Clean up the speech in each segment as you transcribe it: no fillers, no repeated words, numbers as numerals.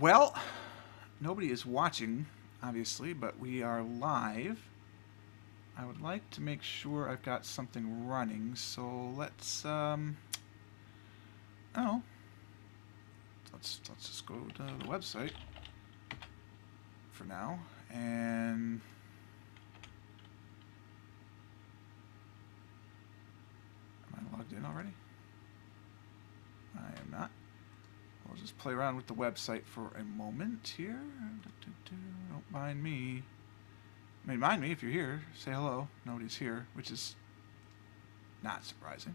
Well, nobody is watching, obviously, but we are live. I would like to make sure I've got something running, so let's, oh, let's just go to the website for now, and am I logged in already? I am not. We'll just play around with the website for a moment here. Don't mind me. I mean, mind me if you're here. Say hello. Nobody's here, which is not surprising.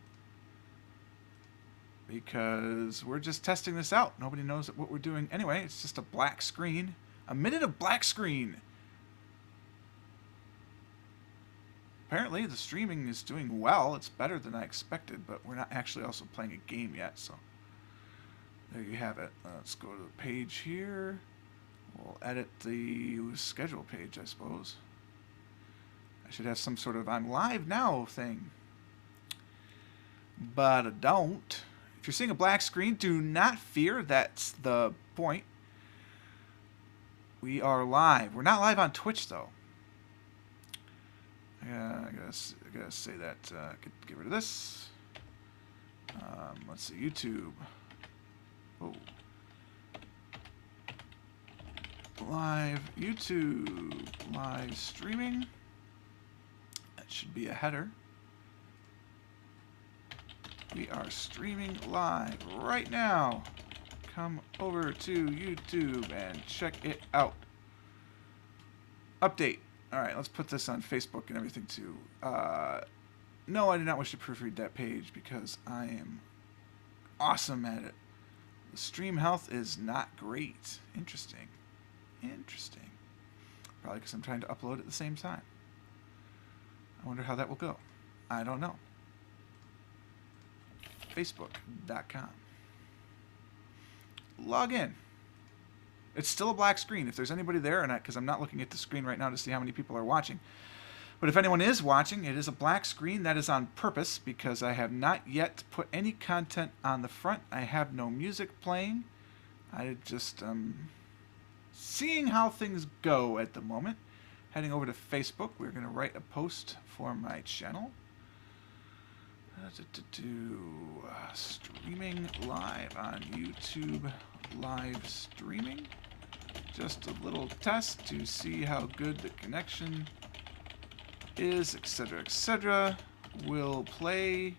Because we're just testing this out. Nobody knows what we're doing anyway. It's just a black screen. A minute of black screen. Apparently, the streaming is doing well. It's better than I expected, but we're not actually also playing a game yet, so there you have it. Let's go to the page here. We'll edit the schedule page, I suppose. I should have some sort of I'm live now thing. But I don't. If you're seeing a black screen, do not fear. That's the point. We are live. We're not live on Twitch, though. I gotta say that. Get rid of this. Let's see, YouTube. Oh. Live YouTube. Live streaming. That should be a header. We are streaming live right now. Come over to YouTube and check it out. Update. Alright, let's put this on Facebook and everything too. No, I do not wish to proofread that page because I am awesome at it. The stream health is not great. Interesting. Interesting. Probably because I'm trying to upload at the same time. I wonder how that will go. I don't know. Facebook.com. Log in. It's still a black screen. If there's anybody there, and because I'm not looking at the screen right now to see how many people are watching, but if anyone is watching, it is a black screen. That is on purpose because I have not yet put any content on the front. I have no music playing. I just seeing how things go at the moment. Heading over to Facebook, we're going to write a post for my channel. Streaming live on YouTube, live streaming. Just a little test to see how good the connection is, etc., etc. We'll play.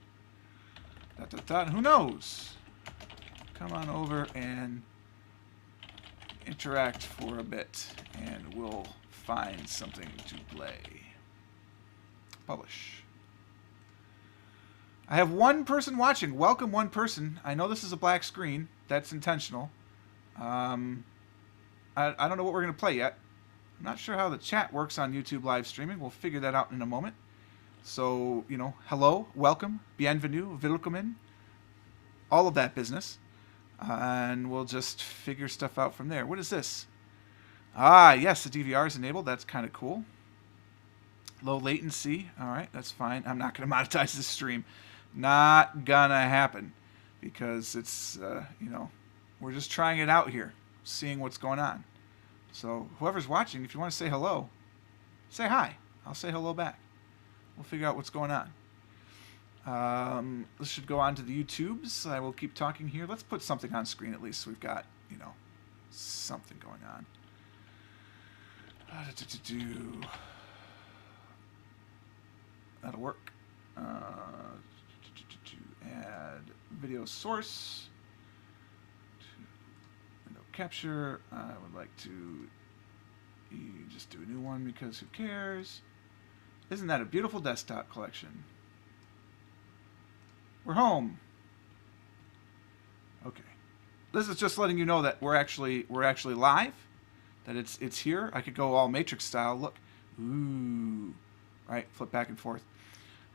Who knows? Come on over and interact for a bit, and we'll find something to play. Publish. I have one person watching. Welcome, one person. I know this is a black screen. That's intentional. I don't know what we're going to play yet. I'm not sure how the chat works on YouTube live streaming. We'll figure that out in a moment. So, you know, hello, welcome, bienvenue, willkommen, all of that business. And we'll just figure stuff out from there. What is this? Ah, yes, the DVR is enabled. That's kind of cool. Low latency. All right, that's fine. I'm not going to monetize this stream. Not gonna happen because it's, you know, we're just trying it out here, seeing what's going on. So whoever's watching, if you want to say hello, say hi. I'll say hello back. We'll figure out what's going on. This should go on to the YouTubes. I will keep talking here. Let's put something on screen at least so we've got, you know, something going on. That'll work. Add video source to window capture. I would like to just do a new one because who cares? Isn't that a beautiful desktop collection? We're home. Okay. This is just letting you know that we're actually live. That it's here. I could go all Matrix style. Look. Ooh. Right. Flip back and forth.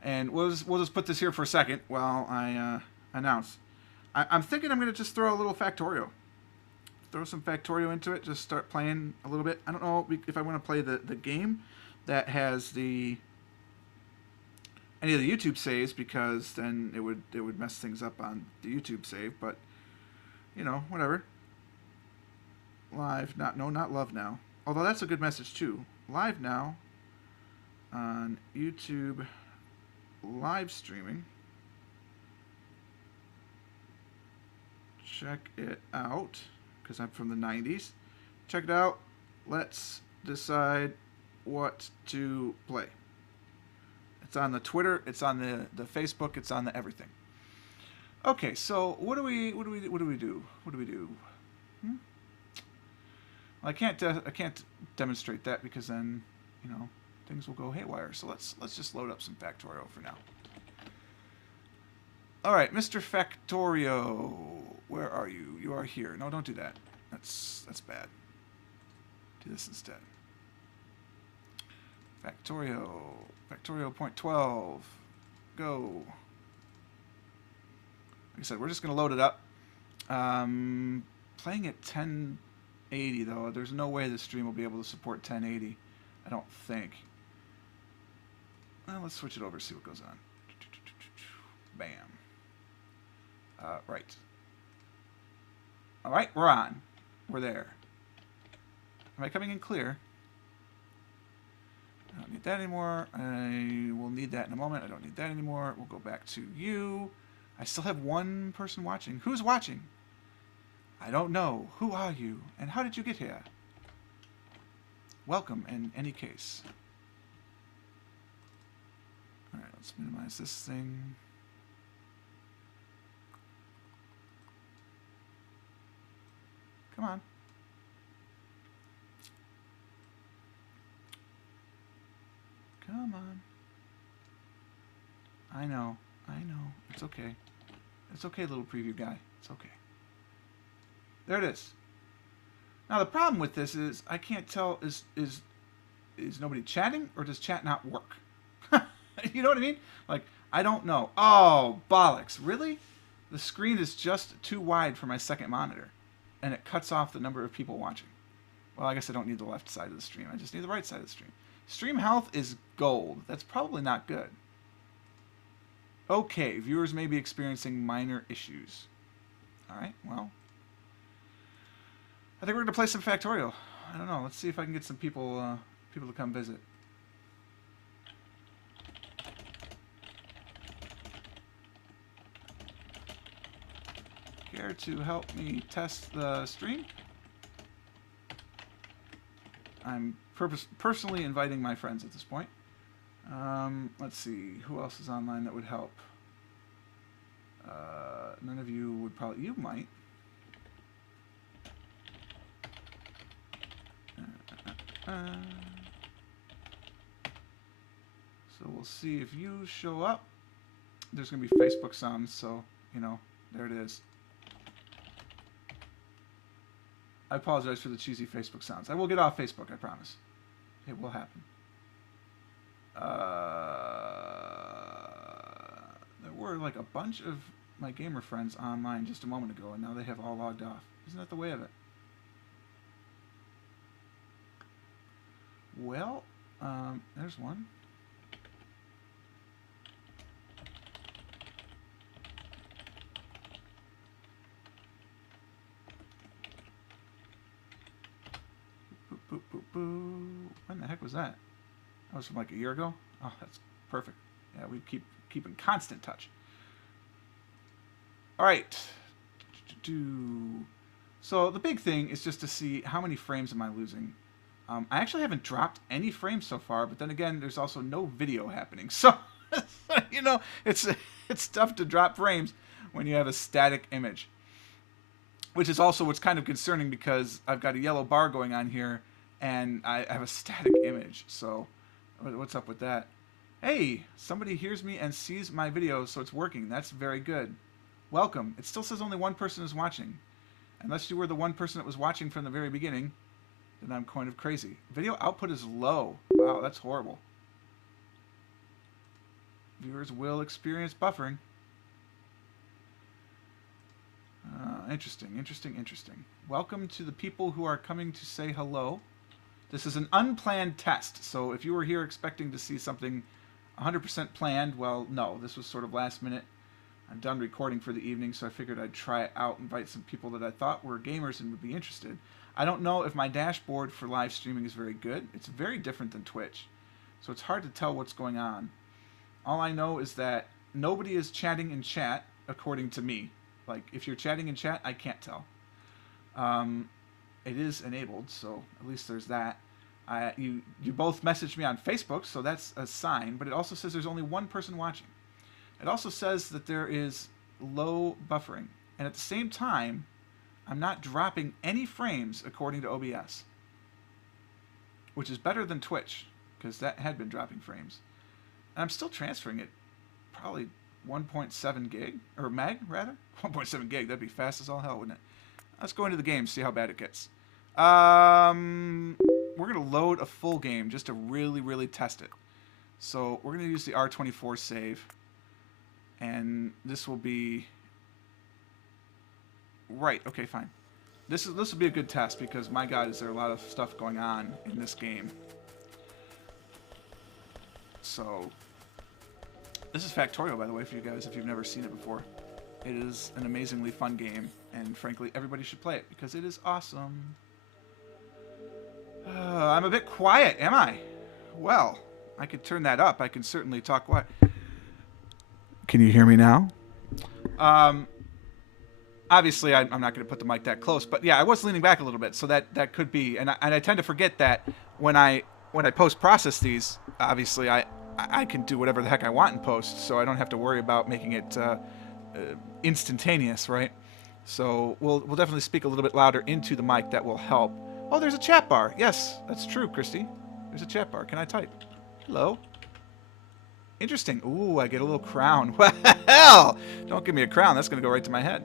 And we'll just put this here for a second while I announce. I'm thinking I'm going to just throw a little Factorio. Throw some Factorio into it. Just start playing a little bit. I don't know if I want to play the game that has the any of the YouTube saves, because then it would mess things up on the YouTube save. But you know, whatever. Live, not love now. Although that's a good message too. Live now on YouTube live streaming. Check it out, because I'm from the 90s. Check it out. Let's decide what to play. It's on the Twitter, it's on the Facebook, it's on the everything. Okay, so what do we do? Hmm? Well, I can't demonstrate that, because then, you know, things will go haywire. So let's just load up some Factorio for now. All right, Mr. Factorio, where are you? You are here. No, don't do that. That's bad. Do this instead. Factorio point 12. Go. Like I said, we're just going to load it up. Playing at 1080, though, there's no way the stream will be able to support 1080. I don't think. Well, let's switch it over, see what goes on. Bam. Right. All right, we're on. We're there. Am I coming in clear? I don't need that anymore. I will need that in a moment. I don't need that anymore. We'll go back to you. I still have one person watching. Who's watching? I don't know. Who are you? And how did you get here? Welcome in any case. All right, let's minimize this thing. Come on. Come on. I know. It's okay. It's okay, little preview guy. It's okay. There it is. Now the problem with this is I can't tell, is nobody chatting, or does chat not work? You know what I mean? Like, I don't know. Oh, bollocks. Really? The screen is just too wide for my second monitor, and it cuts off the number of people watching. Well, I guess I don't need the left side of the stream. I just need the right side of the stream. Stream health is gold. That's probably not good. Okay, viewers may be experiencing minor issues. All right, well, I think we're going to play some Factorio. I don't know. Let's see if I can get some people to come visit. Care to help me test the stream? I'm personally inviting my friends at this point. Let's see, who else is online that would help? None of you would probably... You might. So we'll see if you show up. There's going to be Facebook sounds, so, you know, there it is. I apologize for the cheesy Facebook sounds. I will get off Facebook, I promise. It will happen. There were like a bunch of my gamer friends online just a moment ago, and now they have all logged off. Isn't that the way of it? Well, there's one. Boop, boop, boop. When the heck was that? That was from like a year ago? Oh, that's perfect. Yeah, we keep in constant touch. All right. So the big thing is just to see how many frames am I losing. I actually haven't dropped any frames so far, but then again, there's also no video happening. So, you know, it's tough to drop frames when you have a static image. Which is also what's kind of concerning, because I've got a yellow bar going on here, and I have a static image. So, what's up with that? Hey, somebody hears me and sees my video, so it's working. That's very good. Welcome. It still says only one person is watching. Unless you were the one person that was watching from the very beginning, then I'm kind of crazy. Video output is low. Wow, that's horrible. Viewers will experience buffering. Interesting. Welcome to the people who are coming to say hello. This is an unplanned test, so if you were here expecting to see something 100% planned. Well, no, this was sort of last minute. I'm done recording for the evening, so I figured I'd try it out, invite some people that I thought were gamers and would be interested. I don't know if my dashboard for live streaming is very good. It's very different than Twitch, so it's hard to tell what's going on. All I know is that nobody is chatting in chat, according to me. Like, if you're chatting in chat, I can't tell. It is enabled, so at least there's that. You both messaged me on Facebook, so that's a sign, but it also says there's only one person watching. It also says that there is low buffering, and at the same time, I'm not dropping any frames according to OBS, which is better than Twitch, because that had been dropping frames. And I'm still transferring it, probably 1.7 gig, or meg, rather. 1.7 gig, that'd be fast as all hell, wouldn't it? Let's go into the game, see how bad it gets. We're going to load a full game just to really, really test it. So we're going to use the R24 save. And this will be... Right, okay, fine. This will be a good test because, my God, is there a lot of stuff going on in this game. So, this is Factorio, by the way, for you guys, if you've never seen it before. It is an amazingly fun game, and frankly, everybody should play it because it is awesome. I'm a bit quiet, am I? Well, I could turn that up. I can certainly talk quiet. Can you hear me now? Obviously, I'm not going to put the mic that close, but yeah, I was leaning back a little bit, so that could be. And I tend to forget that when I post-process these, obviously I can do whatever the heck I want in post, so I don't have to worry about making it instantaneous, right? So we'll definitely speak a little bit louder into the mic. That will help. Oh, there's a chat bar. Yes, that's true, Christy. There's a chat bar. Can I type? Hello. Interesting. Ooh, I get a little crown. Well, don't give me a crown. That's going to go right to my head.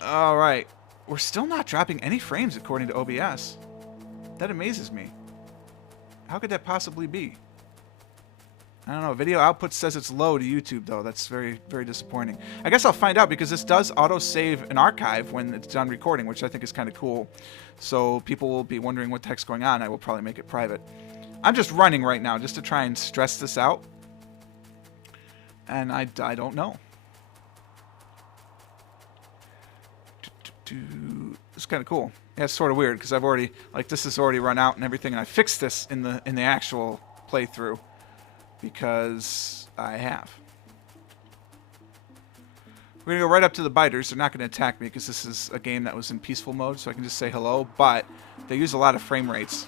All right. We're still not dropping any frames according to OBS. That amazes me. How could that possibly be? I don't know. Video output says it's low to YouTube, though. That's very, very disappointing. I guess I'll find out because this does auto-save an archive when it's done recording, which I think is kind of cool. So people will be wondering what the heck's going on. I will probably make it private. I'm just running right now just to try and stress this out. And I don't know. It's kind of cool. Yeah, it's sort of weird because I've already, like, this has already run out and everything, and I fixed this in the actual playthrough because I have. We're going to go right up to the biters. They're not going to attack me because this is a game that was in peaceful mode, so I can just say hello, but they use a lot of frame rates.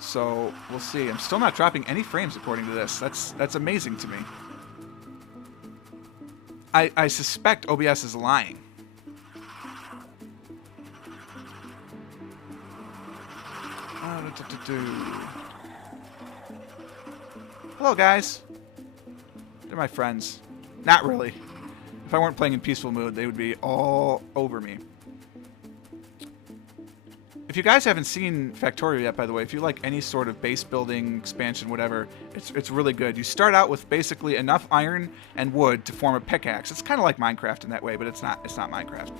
So we'll see. I'm still not dropping any frames according to this. That's amazing to me. I suspect OBS is lying. Hello, guys. They're my friends. Not really. If I weren't playing in peaceful mode, they would be all over me. If you guys haven't seen Factorio yet, by the way, if you like any sort of base building, expansion, whatever, it's really good. You start out with basically enough iron and wood to form a pickaxe. It's kind of like Minecraft in that way, but it's not Minecraft.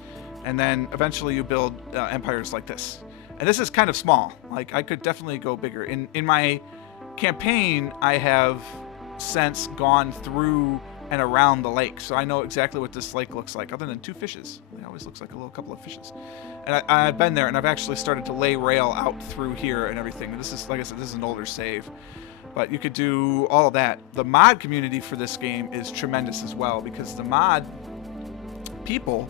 And then eventually you build empires like this. And this is kind of small. Like, I could definitely go bigger. In my campaign, I have since gone through and around the lake, so I know exactly what this lake looks like, other than two fishes. It always looks like a little couple of fishes. And I've been there, and I've actually started to lay rail out through here and everything. This is, like I said, this is an older save. But you could do all of that. The mod community for this game is tremendous as well, because the mod people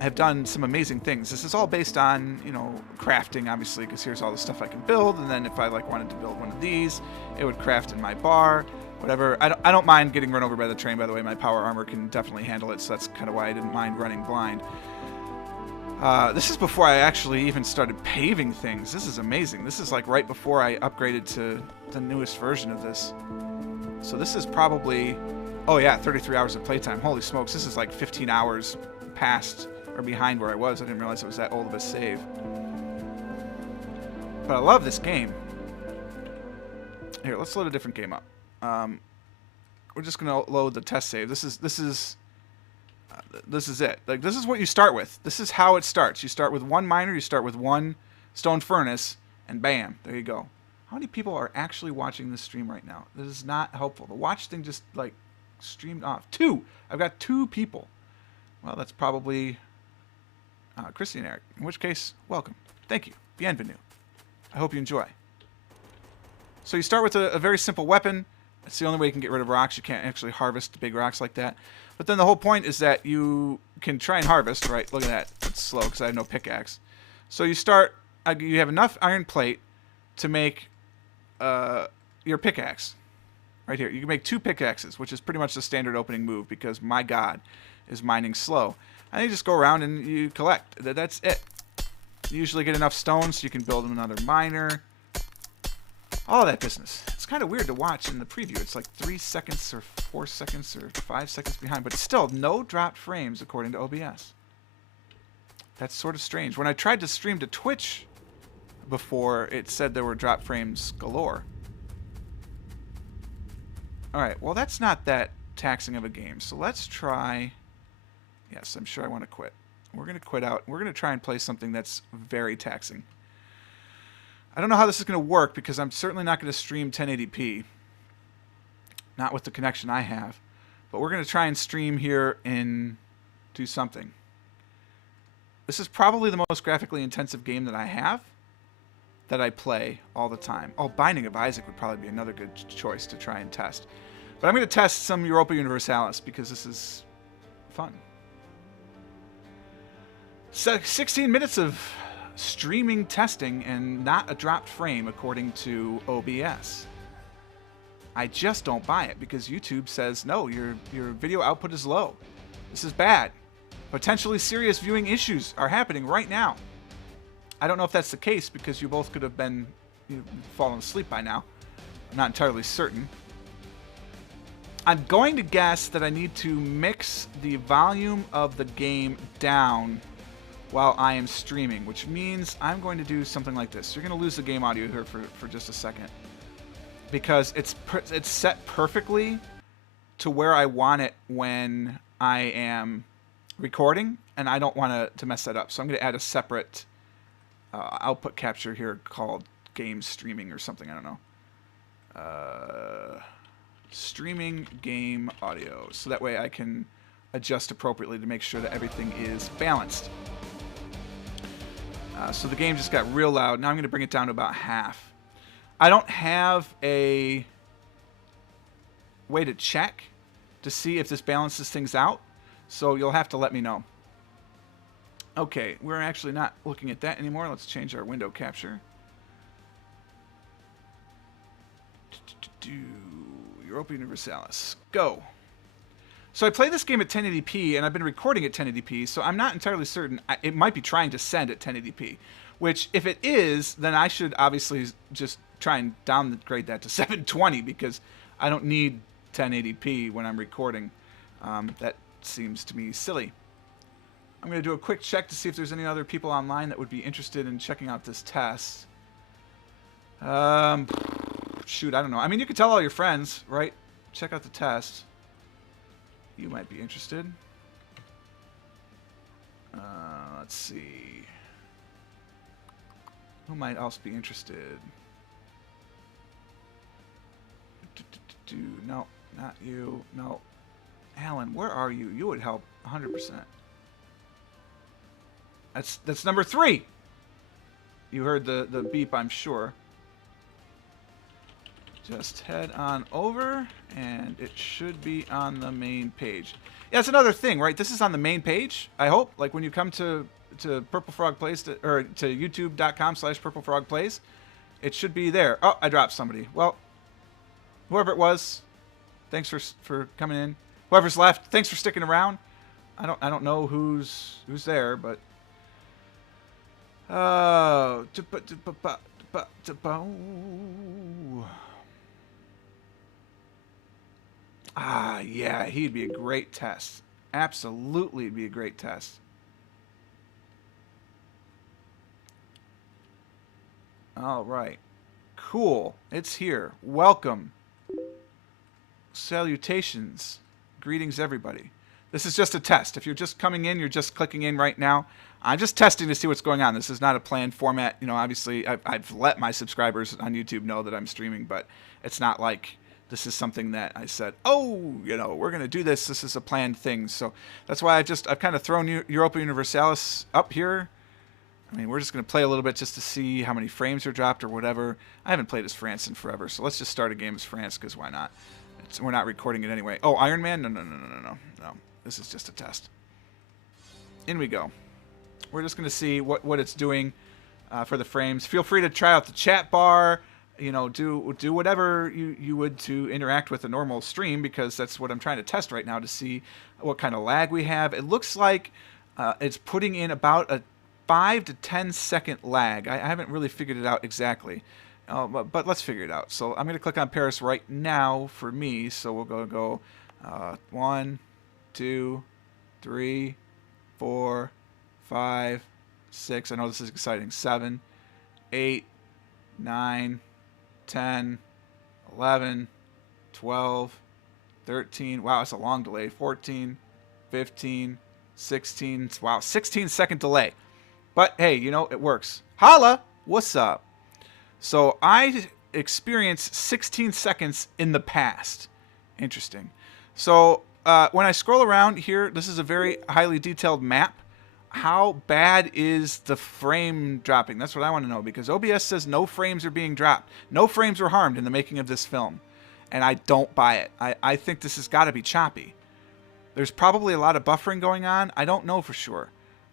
have done some amazing things. This is all based on, you know, crafting, obviously, because here's all the stuff I can build, and then if I wanted to build one of these, it would craft in my bar, whatever. I don't mind getting run over by the train, by the way. My power armor can definitely handle it, so that's kind of why I didn't mind running blind. This is before I actually even started paving things. This is amazing. This is like right before I upgraded to the newest version of this. So this is probably, oh yeah, 33 hours of playtime. Holy smokes, this is like 15 hours past or behind where I was. I didn't realize it was that old of a save. But I love this game. Here, let's load a different game up. We're just gonna load the test save. This is it. Like, this is what you start with. This is how it starts. You start with one miner, you start with one stone furnace, and bam, there you go. How many people are actually watching this stream right now? This is not helpful. The watch thing just, like, streamed off. 2! I've got 2 people. Well, that's probably Christy and Eric. In which case, welcome. Thank you. Bienvenue. I hope you enjoy. So you start with a very simple weapon. It's the only way you can get rid of rocks. You can't actually harvest big rocks like that. But then the whole point is that you can try and harvest, right? Look at that. It's slow because I have no pickaxe. So you start, you have enough iron plate to make your pickaxe. Right here. You can make 2 pickaxes, which is pretty much the standard opening move because, my God, is mining slow. And you just go around and you collect. That's it. You usually get enough stones so you can build another miner. All that business. It's kind of weird to watch in the preview. It's like 3 seconds or 4 seconds or 5 seconds behind. But still, no dropped frames according to OBS. That's sort of strange. When I tried to stream to Twitch before, it said there were drop frames galore. Alright, well that's not that taxing of a game. So let's try... Yes, I'm sure I want to quit. We're going to quit out. We're going to try and play something that's very taxing. I don't know how this is going to work because I'm certainly not going to stream 1080p. Not with the connection I have. But we're going to try and stream here and do something. This is probably the most graphically intensive game that I have. That I play all the time. Oh, Binding of Isaac would probably be another good choice to try and test. But I'm going to test some Europa Universalis because this is fun. So 16 minutes of streaming testing and not a dropped frame according to OBS. I just don't buy it because YouTube says, no, your video output is low. This is bad. Potentially serious viewing issues are happening right now. I don't know if that's the case because you both could have been fallen asleep by now. I'm not entirely certain. I'm going to guess that I need to mix the volume of the game down while I am streaming, which means I'm going to do something like this. You're going to lose the game audio here for just a second because it's set perfectly to where I want it when I am recording, and I don't want to mess that up. So I'm going to add a separate output capture here called game streaming or something. I don't know. Streaming game audio. So that way I can adjust appropriately to make sure that everything is balanced. So the game just got real loud. Now I'm going to bring it down to about half. I don't have a way to check to see if this balances things out. So you'll have to let me know. Okay, we're actually not looking at that anymore. Let's change our window capture. Europa Universalis. Go. So I play this game at 1080p, and I've been recording at 1080p, so I'm not entirely certain. It might be trying to send at 1080p, which, if it is, then I should obviously just try and downgrade that to 720, because I don't need 1080p when I'm recording. That seems to me silly. I'm going to do a quick check to see if there's any other people online that would be interested in checking out this test. Shoot, I don't know. I mean, you could tell all your friends, right? Check out the test. You might be interested. Let's see. Who might else be interested? No, not you. No. Alan, where are you? You would help 100%. That's number 3. You heard the beep, I'm sure. Just head on over, and it should be on the main page. Yeah, that's another thing, right? This is on the main page, I hope. Like, when you come to PurpleFrogPlays, or to youtube.com/PurpleFrogPlays, it should be there. Oh, I dropped somebody. Well, whoever it was, thanks for coming in. Whoever's left, thanks for sticking around. I don't know who's there, but... Ah, yeah, he'd be a great test. Absolutely be a great test. All right. Cool. It's here. Welcome. Salutations. Greetings, everybody. This is just a test. If you're just coming in, you're just clicking in right now. I'm just testing to see what's going on. This is not a planned format. You know, obviously, I've let my subscribers on YouTube know that I'm streaming, but it's not like this is something that I said, oh, you know, we're going to do this. This is a planned thing. So that's why I've kind of thrown Europa Universalis up here. I mean, we're just going to play a little bit just to see how many frames are dropped or whatever. I haven't played as France in forever, so let's just start a game as France, because why not? We're not recording it anyway. Oh, Iron Man? No. This is just a test. In we go. We're just going to see what it's doing for the frames. Feel free to try out the chat bar. You know, do whatever you would to interact with a normal stream, because that's what I'm trying to test right now to see what kind of lag we have. It looks like it's putting in about a 5 to 10 second lag. I haven't really figured it out exactly, but let's figure it out. So I'm going to click on Paris right now for me. So we'll go 1, 2, 3, 4, 5, 6. I know this is exciting. 7, 8, 9, 10, 11, 12, 13. Wow, it's a long delay. 14, 15, 16. Wow, 16-second delay. But hey, you know, it works. Holla! What's up? So I experienced 16 seconds in the past. Interesting. So when I scroll around here, this is a very highly detailed map. How bad is the frame dropping? That's what I want to know, because OBS says no frames are being dropped. No frames were harmed in the making of this film. And I don't buy it. I think this has got to be choppy. There's probably a lot of buffering going on. I don't know for sure.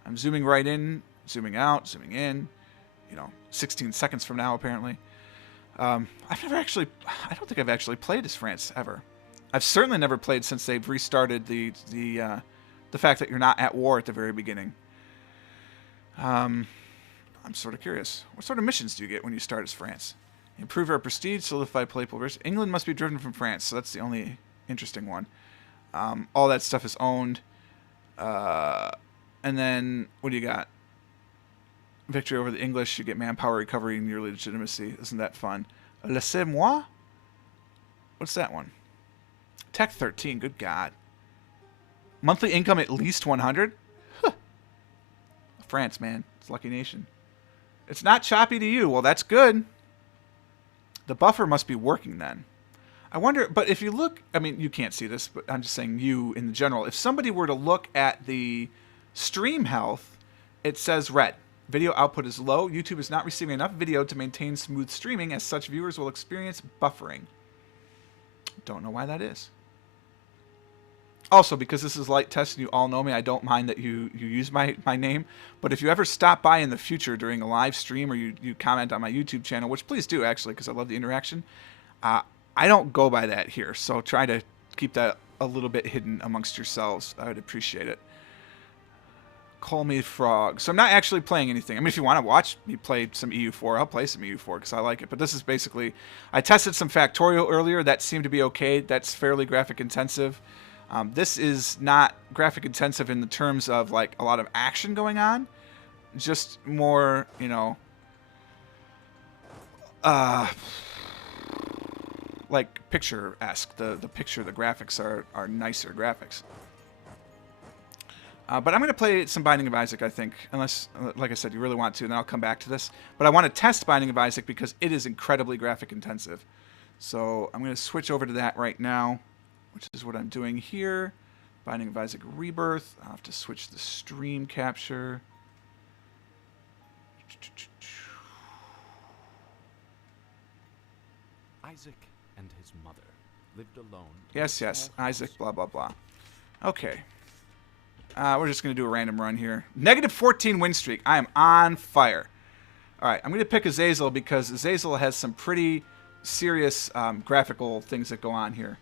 I'm zooming right in, zooming out, zooming in. You know, 16 seconds from now, apparently. I don't think I've actually played as France ever. I've certainly never played since they've restarted the fact that you're not at war at the very beginning. I'm sort of curious. What sort of missions do you get when you start as France? Improve our prestige, solidify playful risk. England must be driven from France, so that's the only interesting one. All that stuff is owned. And then, what do you got? Victory over the English, you get manpower recovery and yearly legitimacy. Isn't that fun? Laissez-moi? What's that one? Tech 13, good God. Monthly income at least 100? Huh. France, man. It's a lucky nation. It's not choppy to you. Well, that's good. The buffer must be working then. I wonder, but if you look, I mean, you can't see this, but I'm just saying you in general. If somebody were to look at the stream health, it says red. Video output is low. YouTube is not receiving enough video to maintain smooth streaming. As such, viewers will experience buffering. Don't know why that is. Also, because this is light test and you all know me, I don't mind that you use my name. But if you ever stop by in the future during a live stream, or you comment on my YouTube channel, which please do, actually, because I love the interaction, I don't go by that here. So try to keep that a little bit hidden amongst yourselves. I would appreciate it. Call me Frog. So I'm not actually playing anything. I mean, if you want to watch me play some EU4, I'll play some EU4 because I like it. But this is basically, I tested some Factorio earlier. That seemed to be okay. That's fairly graphic intensive. This is not graphic intensive in the terms of like a lot of action going on. Just more, you know, like picture-esque. The graphics are nicer graphics. But I'm going to play some Binding of Isaac, I think, unless, like I said, you really want to, and then I'll come back to this. But I want to test Binding of Isaac because it is incredibly graphic intensive. So I'm going to switch over to that right now, which is what I'm doing here. Binding of Isaac Rebirth. I'll have to switch the stream capture. Isaac and his mother lived alone. Yes, Isaac, blah, blah, blah. Okay. We're just going to do a random run here. -14 win streak. I am on fire. All right, I'm going to pick Azazel because Azazel has some pretty serious graphical things that go on here.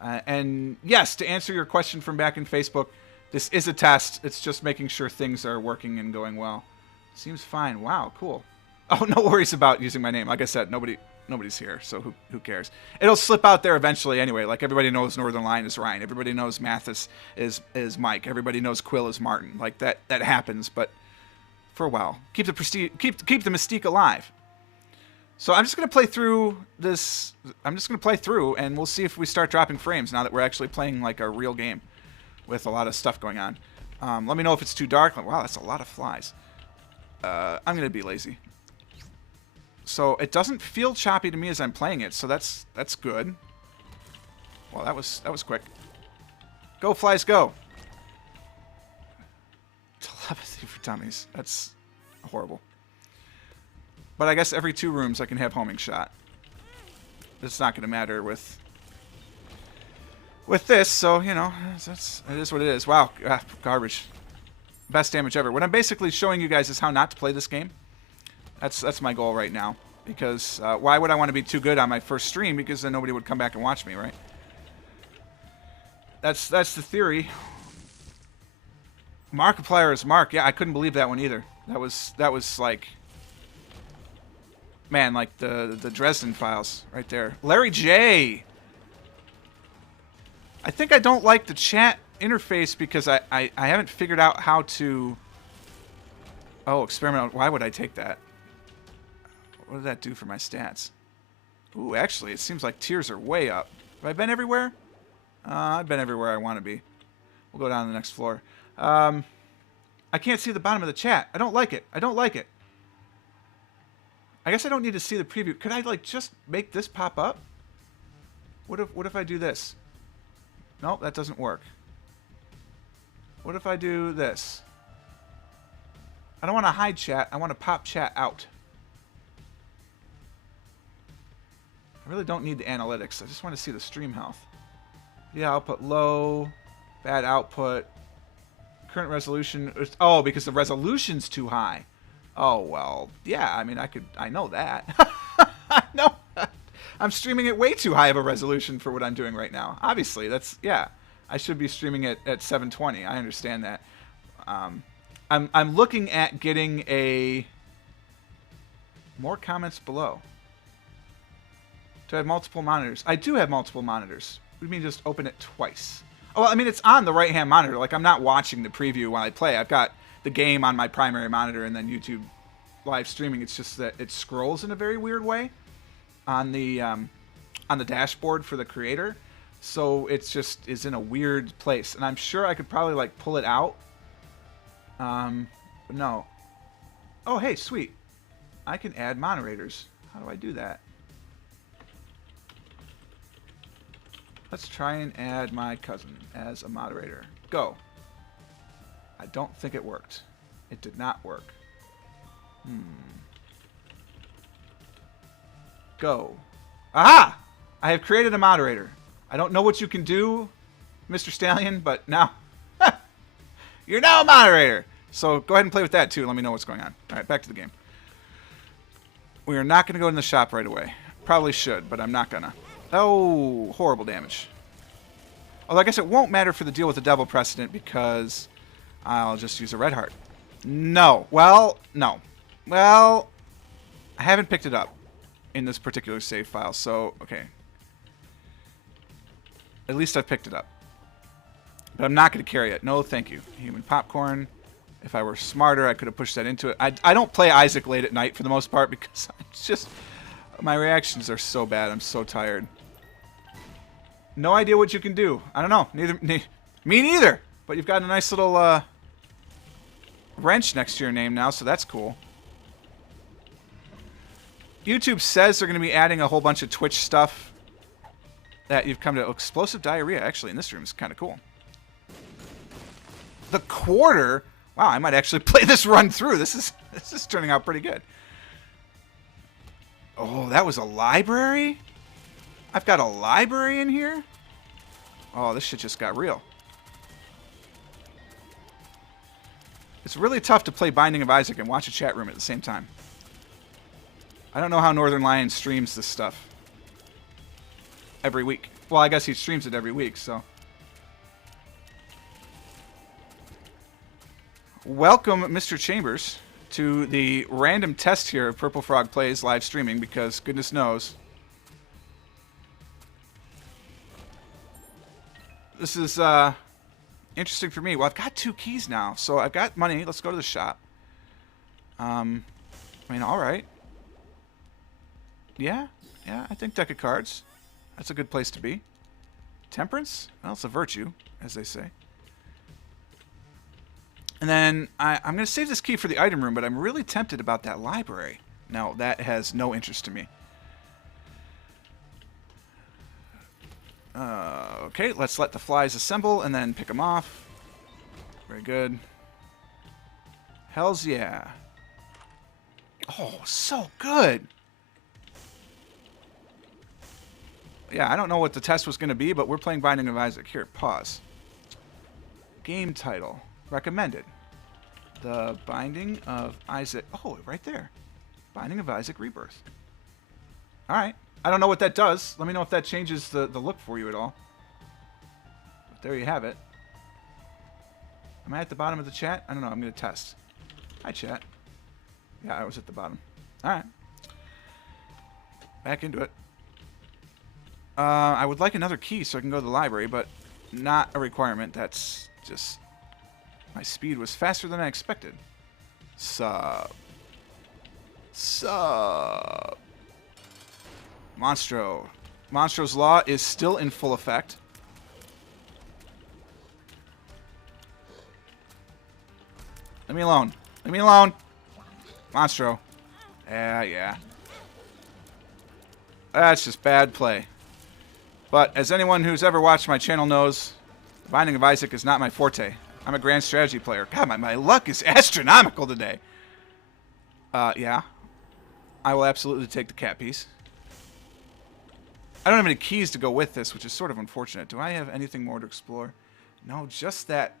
And yes, to answer your question from back in Facebook, this is a test. It's just making sure things are working and going well. Seems fine. Wow, cool. Oh, no worries about using my name. Like I said, nobody's here, so who cares? It'll slip out there eventually anyway. Like everybody knows Northern Lion is Ryan. Everybody knows Mathis is Mike. Everybody knows Quill is Martin. Like that happens, but for a while. Keep the prestige, keep the mystique alive. So I'm just going to play through this. I'm just going to play through, and we'll see if we start dropping frames now that we're actually playing like a real game. with a lot of stuff going on. Let me know if it's too dark. Wow, that's a lot of flies. I'm going to be lazy. So it doesn't feel choppy to me as I'm playing it, so that's good. Well, that was quick. Go, flies, go. Telepathy for dummies. That's horrible. But I guess every 2 rooms I can have homing shot. It's not going to matter with this, so, you know, it is what it is. Wow, garbage. Best damage ever. What I'm basically showing you guys is how not to play this game. That's my goal right now. Because why would I want to be too good on my first stream? Because then nobody would come back and watch me, right? That's the theory. Markiplier is Mark. Yeah, I couldn't believe that one either. That was like, man, like the Dresden Files right there. Larry J. I think I don't like the chat interface because I haven't figured out how to. Oh, experiment. Why would I take that? What did that do for my stats? Ooh, actually, it seems like tiers are way up. Have I been everywhere? I've been everywhere I want to be. We'll go down to the next floor. I can't see the bottom of the chat. I don't like it. I don't like it. I guess I don't need to see the preview. Could I like just make this pop up? What if I do this? Nope, that doesn't work. What if I do this? I don't want to hide chat. I want to pop chat out. I really don't need the analytics. I just want to see the stream health. Yeah, output low. Bad output. Current resolution. Oh, because the resolution's too high. Oh, well, yeah, I mean, I know that. I know that. I'm streaming at way too high of a resolution for what I'm doing right now. Obviously, yeah. I should be streaming it at 720. I understand that. I'm looking at getting more comments below. Do I have multiple monitors? I do have multiple monitors. What do you mean just open it twice? Oh, well, I mean, it's on the right-hand monitor. Like, I'm not watching the preview while I play. I've got the game on my primary monitor and then YouTube live streaming. It's just that it scrolls in a very weird way on the dashboard for the creator. So it's just is in a weird place. And I'm sure I could probably, like, pull it out. But no. Oh, hey, sweet. I can add moderators. How do I do that? Let's try and add my cousin as a moderator. Go. I don't think it worked. It did not work. Go. Aha! I have created a moderator. I don't know what you can do, Mr. Stallion, but now you're now a moderator. So go ahead and play with that too. Let me know what's going on. All right, back to the game. We are not going to go in the shop right away. Probably should, but I'm not going to. Oh, horrible damage. Although I guess it won't matter for the deal with the devil precedent because I'll just use a red heart. No. Well, no. Well, I haven't picked it up in this particular save file, so, okay. At least I've picked it up. But I'm not going to carry it. No, thank you. Human popcorn. If I were smarter, I could have pushed that into it. I don't play Isaac late at night for the most part because it's just... My reactions are so bad. I'm so tired. No idea what you can do. I don't know. Me neither. But you've got a nice little wrench next to your name now, so that's cool. YouTube says they're going to be adding a whole bunch of Twitch stuff that you've come to. Explosive diarrhea, actually, in this room is kind of cool. The quarter? Wow, I might actually play this run through. This is turning out pretty good. Oh, that was a library? I've got a library in here? Oh, this shit just got real. It's really tough to play Binding of Isaac and watch a chat room at the same time. I don't know how Northern Lion streams this stuff every week. Well, I guess he streams it every week, so. Welcome, Mr. Chambers, to the random test here of PurpleFrogPlays live streaming, because goodness knows this is interesting for me. Well, I've got 2 keys now, so I've got money. Let's go to the shop. I mean, all right. Yeah, I think deck of cards. That's a good place to be. Temperance? Well, it's a virtue, as they say. And then I'm going to save this key for the item room, but I'm really tempted about that library. No, that has no interest to me. Okay, let's let the flies assemble and then pick them off. Very good. Hells yeah. Oh, so good. Yeah, I don't know what the test was going to be, but we're playing Binding of Isaac. Here, pause. Game title. Recommended. The Binding of Isaac. Oh, right there. Binding of Isaac Rebirth. Alright. I don't know what that does. Let me know if that changes the look for you at all. But there you have it. Am I at the bottom of the chat? I don't know. I'm going to test. Hi, chat. Yeah, I was at the bottom. Alright. Back into it. I would like another key so I can go to the library, but not a requirement. That's just... My speed was faster than I expected. Sub. Monstro. Monstro's Law is still in full effect. Leave me alone. Leave me alone. Monstro. Yeah. That's just bad play. But as anyone who's ever watched my channel knows, Binding of Isaac is not my forte. I'm a grand strategy player. God, my luck is astronomical today. Yeah. I will absolutely take the cat piece. I don't have any keys to go with this, which is sort of unfortunate. Do I have anything more to explore? No, just that...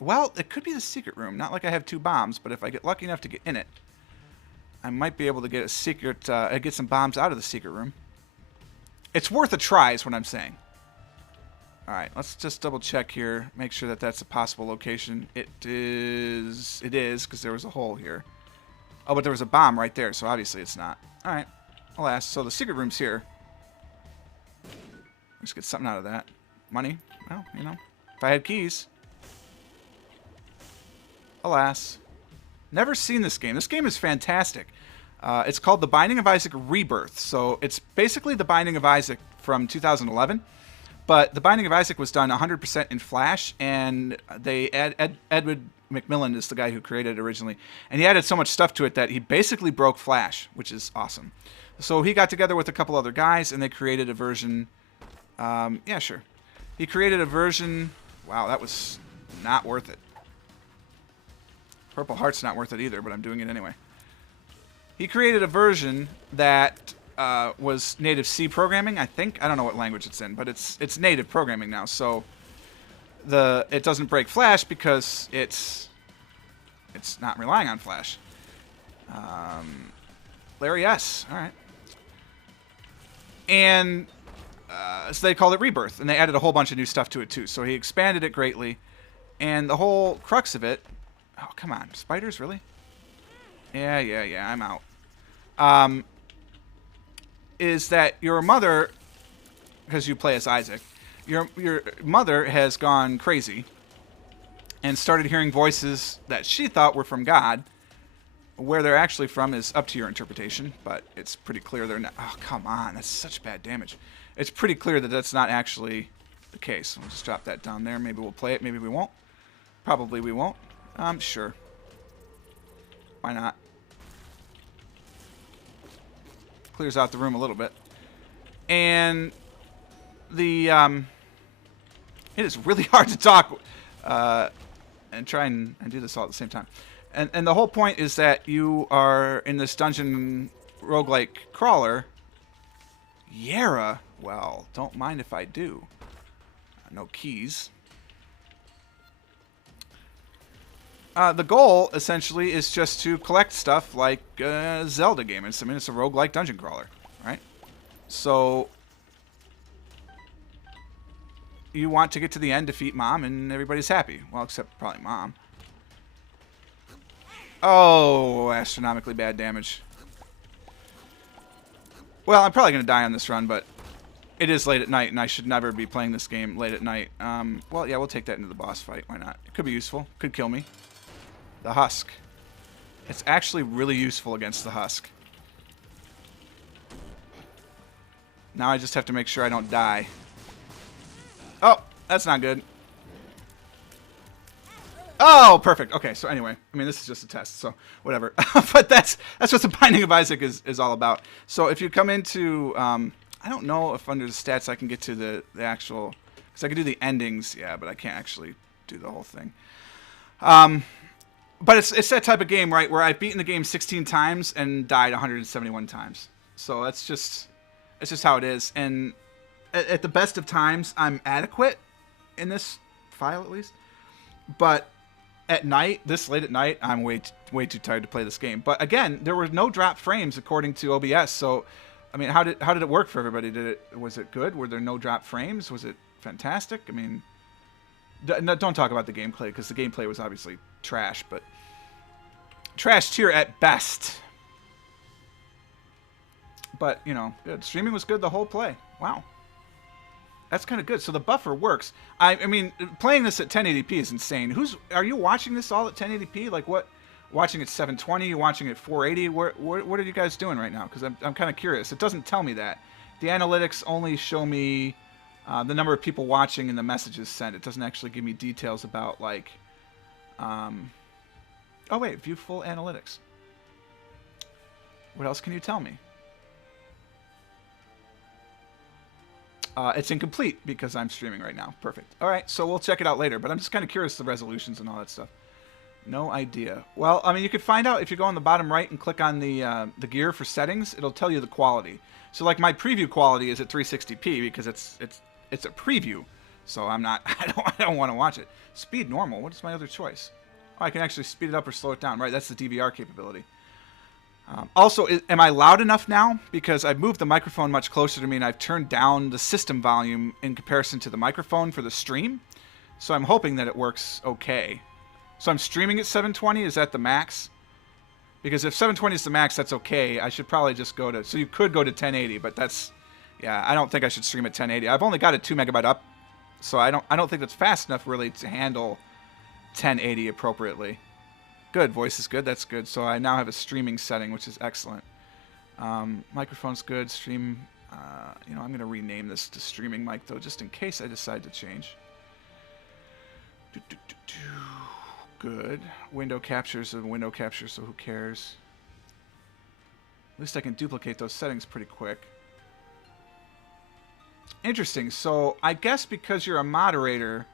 well, it could be the secret room. Not like I have 2 bombs, but if I get lucky enough to get in it, I might be able to get a secret... get some bombs out of the secret room. It's worth a try is what I'm saying. Alright, let's just double check here. Make sure that that's a possible location. It is, because there was a hole here. Oh, but there was a bomb right there, so obviously it's not. Alright, alas. So the secret room's here. Let's get something out of that. Money? Well, you know. If I had keys. Alas. Never seen this game. This game is fantastic. It's called The Binding of Isaac Rebirth. So it's basically The Binding of Isaac from 2011. But The Binding of Isaac was done 100% in Flash, and they Edward McMillan is the guy who created it originally, and he added so much stuff to it that he basically broke Flash, which is awesome. So he got together with a couple other guys, and they created a version. Yeah, sure. He created a version. Wow, that was not worth it. Purple Heart's not worth it either, but I'm doing it anyway. He created a version that was native C programming, I think. I don't know what language it's in, but it's native programming now. So it doesn't break Flash because it's not relying on Flash. Larry S. All right. And so they called it Rebirth, and they added a whole bunch of new stuff to it too. So he expanded it greatly, and the whole crux of it. Oh, come on, spiders, really? Yeah. I'm out. Is that your mother, because you play as Isaac, your mother has gone crazy and started hearing voices that she thought were from God. Where they're actually from is up to your interpretation, but it's pretty clear they're not. Oh, come on, that's such bad damage. It's pretty clear that that's not actually the case. We'll just drop that down there. Maybe we'll play it, maybe we won't. Probably we won't. Sure. Why not? Clears out the room a little bit. And the it is really hard to talk and try and do this all at the same time. And the whole point is that you are in this dungeon roguelike crawler. Yara, well, don't mind if I do. No keys. The goal, essentially, is just to collect stuff like a Zelda game. It's a roguelike dungeon crawler, right? So, you want to get to the end, defeat Mom, and everybody's happy. Well, except probably Mom. Oh, astronomically bad damage. Well, I'm probably going to die on this run, but it is late at night, and I should never be playing this game late at night. Well, yeah, we'll take that into the boss fight. Why not? It could be useful. Could kill me. The husk. It's actually really useful against the husk. Now I just have to make sure I don't die. Oh, that's not good. Oh, Oh, perfect. Okay, so anyway, I mean, this is just a test, so whatever. But that's what the Binding of Isaac is all about. So if you come into, I don't know if under the stats I can get to the actual, because I can do the endings, yeah, but I can't actually do the whole thing. But it's that type of game, right, where I've beaten the game 16 times and died 171 times. So it's just how it is. And at the best of times, I'm adequate in this file, at least. But at night, this late at night, I'm way too tired to play this game. But again, there were no drop frames according to OBS. So, I mean, how did it work for everybody? Was it good? Were there no drop frames? Was it fantastic? I mean, don't talk about the gameplay because the gameplay was obviously trash, but trash tier at best. But you know, good. Streaming was good the whole play. Wow. That's kind of good. So the buffer works. I mean, playing this at 1080p is insane. Are you watching this all at 1080p? Like what? Watching at 720? Watching at 480? What are you guys doing right now? Because I'm kind of curious. It doesn't tell me that. The analytics only show me the number of people watching and the messages sent. It doesn't actually give me details about like. Oh wait, view full analytics. What else can you tell me? It's incomplete because I'm streaming right now. Perfect. All right, so we'll check it out later. But I'm just kind of curious the resolutions and all that stuff. No idea. Well, I mean, you could find out if you go on the bottom right and click on the gear for settings. It'll tell you the quality. So like my preview quality is at 360p because it's a preview. So I'm not. I don't want to watch it. Speed normal. What is my other choice? Oh, I can actually speed it up or slow it down. Right, that's the DVR capability. Also, am I loud enough now? Because I've moved the microphone much closer to me and I've turned down the system volume in comparison to the microphone for the stream. So I'm hoping that it works okay. So I'm streaming at 720. Is that the max? Because if 720 is the max, that's okay. I should probably just go to... So you could go to 1080, but that's... Yeah, I don't think I should stream at 1080. I've only got a 2 megabyte up. So I don't think that's fast enough really to handle 1080 appropriately. Good. Voice is good. That's good. So I now have a streaming setting, which is excellent. Microphone's good. Stream. I'm going to rename this to streaming mic, though, just in case I decide to change. Good. Window captures a window capture, so who cares? At least I can duplicate those settings pretty quick. Interesting. So I guess because you're a moderator...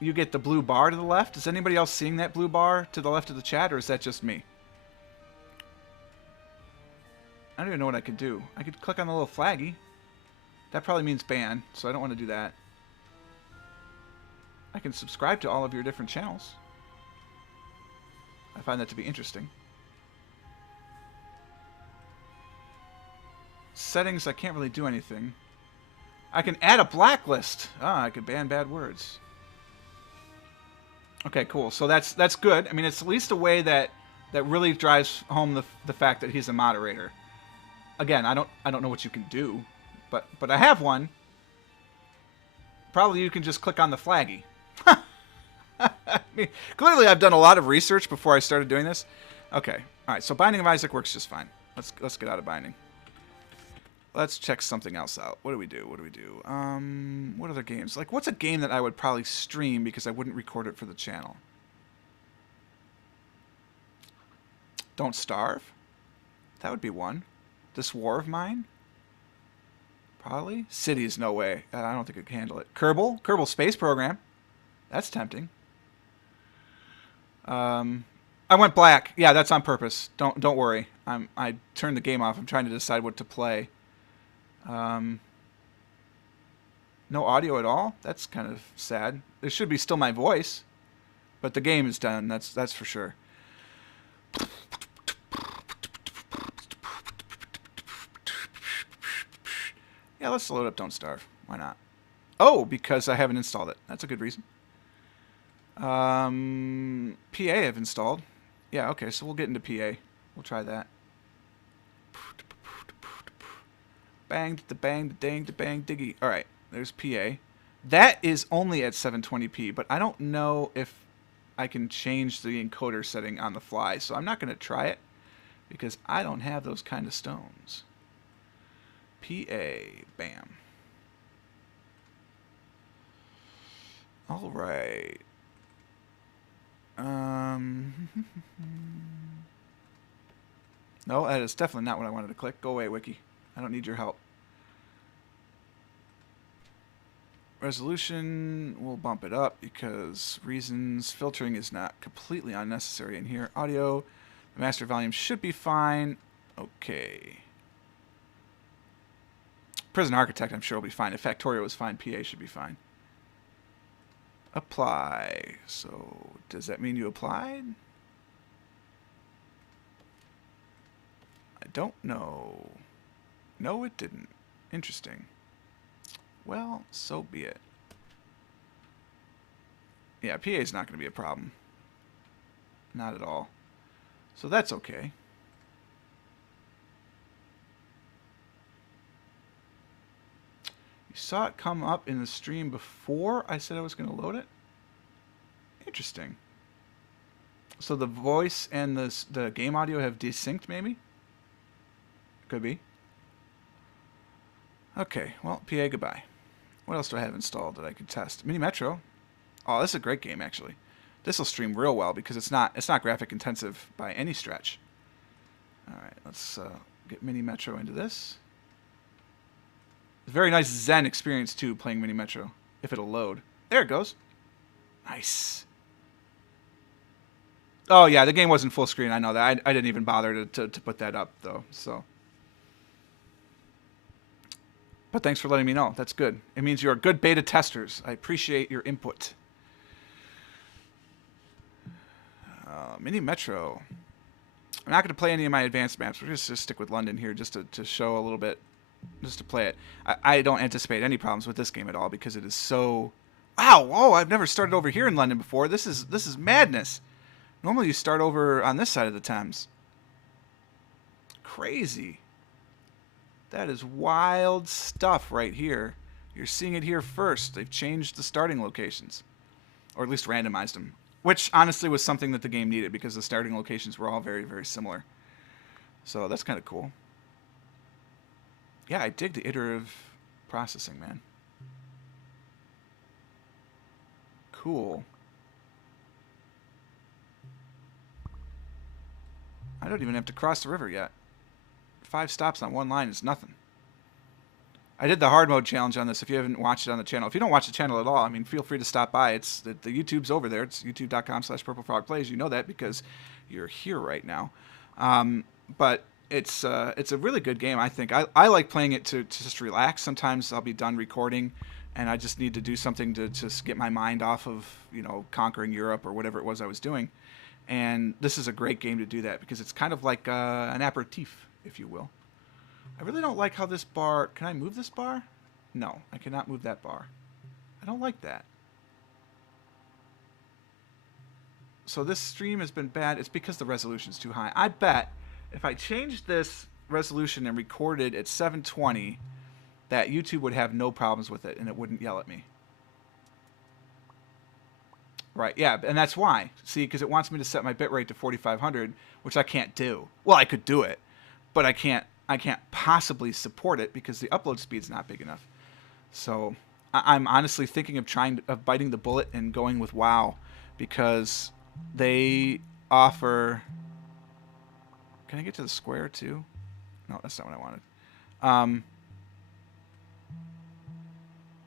You get the blue bar to the left. Is anybody else seeing that blue bar to the left of the chat, or is that just me? I don't even know what I could do. I could click on the little flaggy. That probably means ban, so I don't want to do that. I can subscribe to all of your different channels. I find that to be interesting. Settings, I can't really do anything. I can add a blacklist. I could ban bad words. Okay, cool. So that's good. I mean, it's at least a way that really drives home the fact that he's a moderator. Again, I don't know what you can do, but I have one. Probably you can just click on the flaggy. I mean, clearly I've done a lot of research before I started doing this. Okay. All right. So Binding of Isaac works just fine. Let's get out of Binding. Let's check something else out. What do we do? What other games? Like, what's a game that I would probably stream because I wouldn't record it for the channel? Don't Starve? That would be one. This War of Mine? Probably. Cities, no way. I don't think I can handle it. Kerbal Space Program. That's tempting. I went black. Yeah, that's on purpose. Don't worry. I turned the game off. I'm trying to decide what to play. No audio at all? That's kind of sad. There should be still my voice, but the game is done. That's for sure. Yeah, let's load up Don't Starve. Why not? Oh, because I haven't installed it. That's a good reason. PA I've installed. Yeah, okay, so we'll get into PA. We'll try that. Bang, da bang, da dang, da bang, diggy. All right, there's PA. That is only at 720p, but I don't know if I can change the encoder setting on the fly, so I'm not going to try it because I don't have those kind of stones. PA, bam. All right. No, that is definitely not what I wanted to click. Go away, Wiki. I don't need your help. Resolution, we'll bump it up because reasons. Filtering is not completely unnecessary in here. Audio, the master volume should be fine. Okay. Prison Architect, I'm sure will be fine. If Factorio was fine, PA should be fine. Apply. So, does that mean you applied? I don't know. No, it didn't. Interesting. Well, so be it. Yeah, PA is not going to be a problem. Not at all. So that's okay. You saw it come up in the stream before I said I was going to load it? Interesting. So the voice and the game audio have desynced, maybe? Could be. Okay, well, PA, goodbye. What else do I have installed that I could test? Mini Metro. Oh, this is a great game, actually. This will stream real well because it's not graphic intensive by any stretch. All right, let's get Mini Metro into this. Very nice Zen experience too, playing Mini Metro. If it'll load, there it goes. Nice. Oh yeah, the game wasn't full screen. I know that. I didn't even bother to put that up though. So. But thanks for letting me know. That's good. It means you're good beta testers. I appreciate your input. Mini Metro. I'm not going to play any of my advanced maps. We're just stick with London here just to show a little bit, just to play it. I don't anticipate any problems with this game at all because it is so... Wow! Oh, I've never started over here in London before. This is madness. Normally you start over on this side of the Thames. Crazy. That is wild stuff right here. You're seeing it here first. They've changed the starting locations. Or at least randomized them. Which, honestly, was something that the game needed because the starting locations were all very, very similar. So that's kind of cool. Yeah, I dig the iterative processing, man. Cool. I don't even have to cross the river yet. 5 stops on one line is nothing. I did the hard mode challenge on this if you haven't watched it on the channel. If you don't watch the channel at all, I mean, feel free to stop by. It's the YouTube's over there. It's youtube.com/PurpleFrogPlays. You know that because you're here right now. But it's a really good game, I think. I like playing it to just relax. Sometimes I'll be done recording and I just need to do something to just get my mind off of, you know, conquering Europe or whatever it was I was doing. And this is a great game to do that because it's kind of like an aperitif, if you will. I really don't like how this bar... Can I move this bar? No, I cannot move that bar. I don't like that. So this stream has been bad. It's because the resolution is too high. I bet if I changed this resolution and recorded at 720, that YouTube would have no problems with it and it wouldn't yell at me. Right, yeah, and that's why. See, because it wants me to set my bitrate to 4500, which I can't do. Well, I could do it, but I can't possibly support it because the upload speed's not big enough. So I'm honestly thinking of biting the bullet and going with WoW because they offer... Can I get to the square too? No, that's not what I wanted.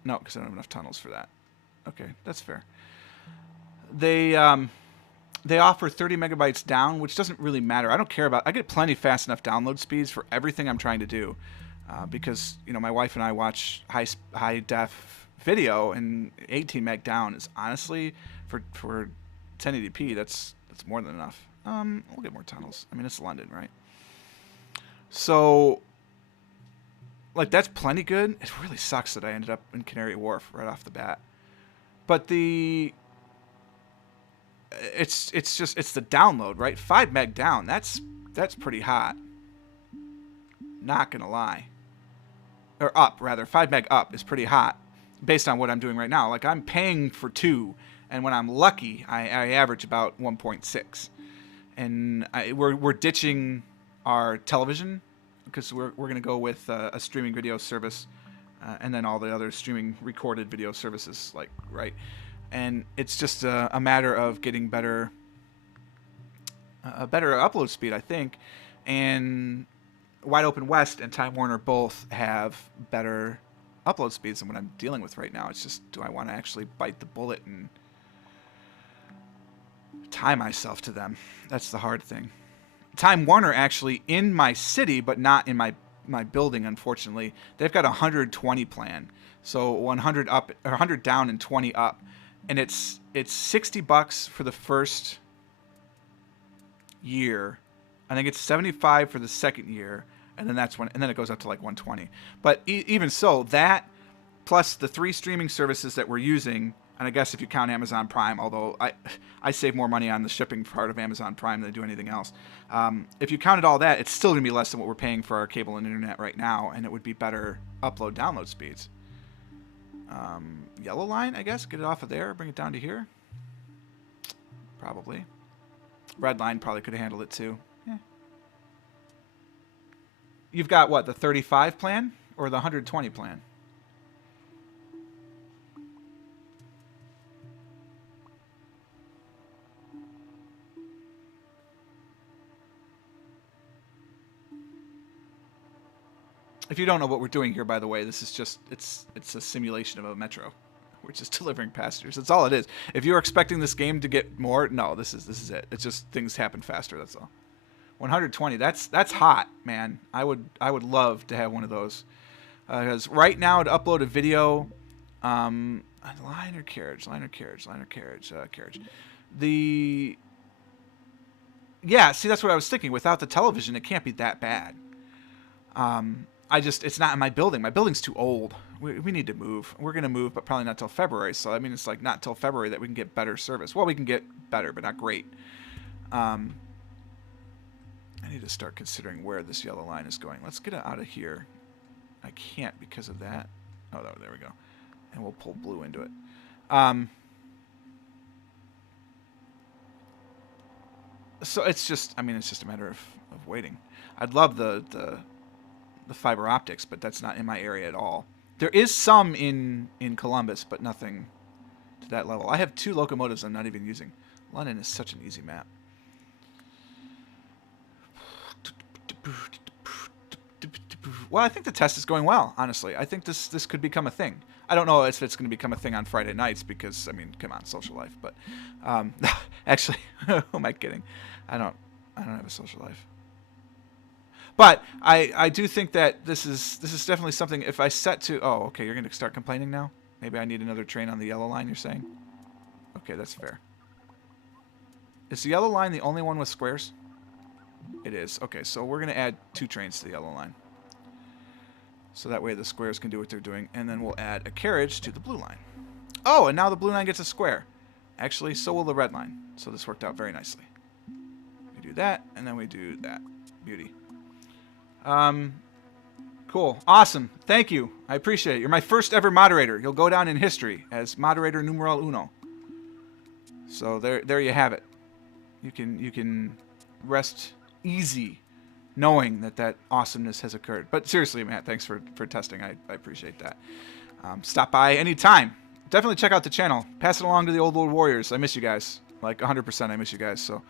No, because I don't have enough tunnels for that. Okay, that's fair. They offer 30 megabytes down, which doesn't really matter. I don't care about... I get plenty fast enough download speeds for everything I'm trying to do. Because, you know, my wife and I watch high def video, and 18 meg down is honestly, for 1080p, that's more than enough. We'll get more tunnels. I mean, it's London, right? So, like, that's plenty good. It really sucks that I ended up in Canary Wharf right off the bat. But it's the download, right? 5 meg down. That's pretty hot. Not gonna lie. Or up, rather. 5 meg up is pretty hot based on what I'm doing right now. Like, I'm paying for 2, and when I'm lucky, I average about 1.6. And we're ditching our television because we're gonna go with a streaming video service, and then all the other streaming recorded video services, like, right. and it's just a matter of getting better upload speed, I think. And Wide Open West and Time Warner both have better upload speeds than what I'm dealing with right now. It's just, do I want to actually bite the bullet and tie myself to them? That's the hard thing. Time Warner actually in my city, but not in my building, unfortunately. They've got a 120 plan. So 100 up or 100 down and 20 up. And it's $60 for the first year. I think it's 75 for the second year, and then it goes up to like 120. But even so, that plus the 3 streaming services that we're using, and I guess if you count Amazon Prime, although I save more money on the shipping part of Amazon Prime than I do anything else. If you counted all that, it's still going to be less than what we're paying for our cable and internet right now, and it would be better upload-download speeds. Yellow line, I guess, get it off of there, bring it down to here. Probably. Red line probably could have handled it too. Yeah. You've got what, the 35 plan or the 120 plan? If you don't know what we're doing here, by the way, this is just, it's a simulation of a metro. We're just delivering passengers. That's all it is. If you're expecting this game to get more, no, this is it. It's just things happen faster, that's all. 120, that's hot, man. I would love to have one of those. Because right now to upload a video, line or carriage. Yeah, see, that's what I was thinking. Without the television, it can't be that bad. It's not in my building. My building's too old. We need to move. We're going to move, but probably not till February. So, I mean, it's like not till February that we can get better service. Well, we can get better, but not great. I need to start considering where this yellow line is going. Let's get it out of here. I can't because of that. Oh, there we go. And we'll pull blue into it. So it's just a matter of waiting. I'd love the fiber optics, but that's not in my area at all. There is some in Columbus, but nothing to that level. I have 2 locomotives I'm not even using. London is such an easy map. Well, I think the test is going well, honestly. I think this could become a thing. I don't know if it's going to become a thing on Friday nights because, I mean, come on, social life. But actually, who am I kidding? I don't have a social life. But I do think that this is definitely something. If I set to, oh, okay, you're going to start complaining now? Maybe I need another train on the yellow line, you're saying? Okay, that's fair. Is the yellow line the only one with squares? It is. Okay, so we're going to add 2 trains to the yellow line. So that way the squares can do what they're doing. And then we'll add a carriage to the blue line. Oh, and now the blue line gets a square. Actually, so will the red line. So this worked out very nicely. We do that, and then we do that. Beauty. Cool. Awesome. Thank you. I appreciate it. You're my first ever moderator. You'll go down in history as moderator numeral uno. So there you have it. You can rest easy knowing that awesomeness has occurred. But seriously, Matt, thanks for testing. I appreciate that. Stop by anytime. Definitely check out the channel. Pass it along to the old warriors. I miss you guys. Like 100% I miss you guys. So,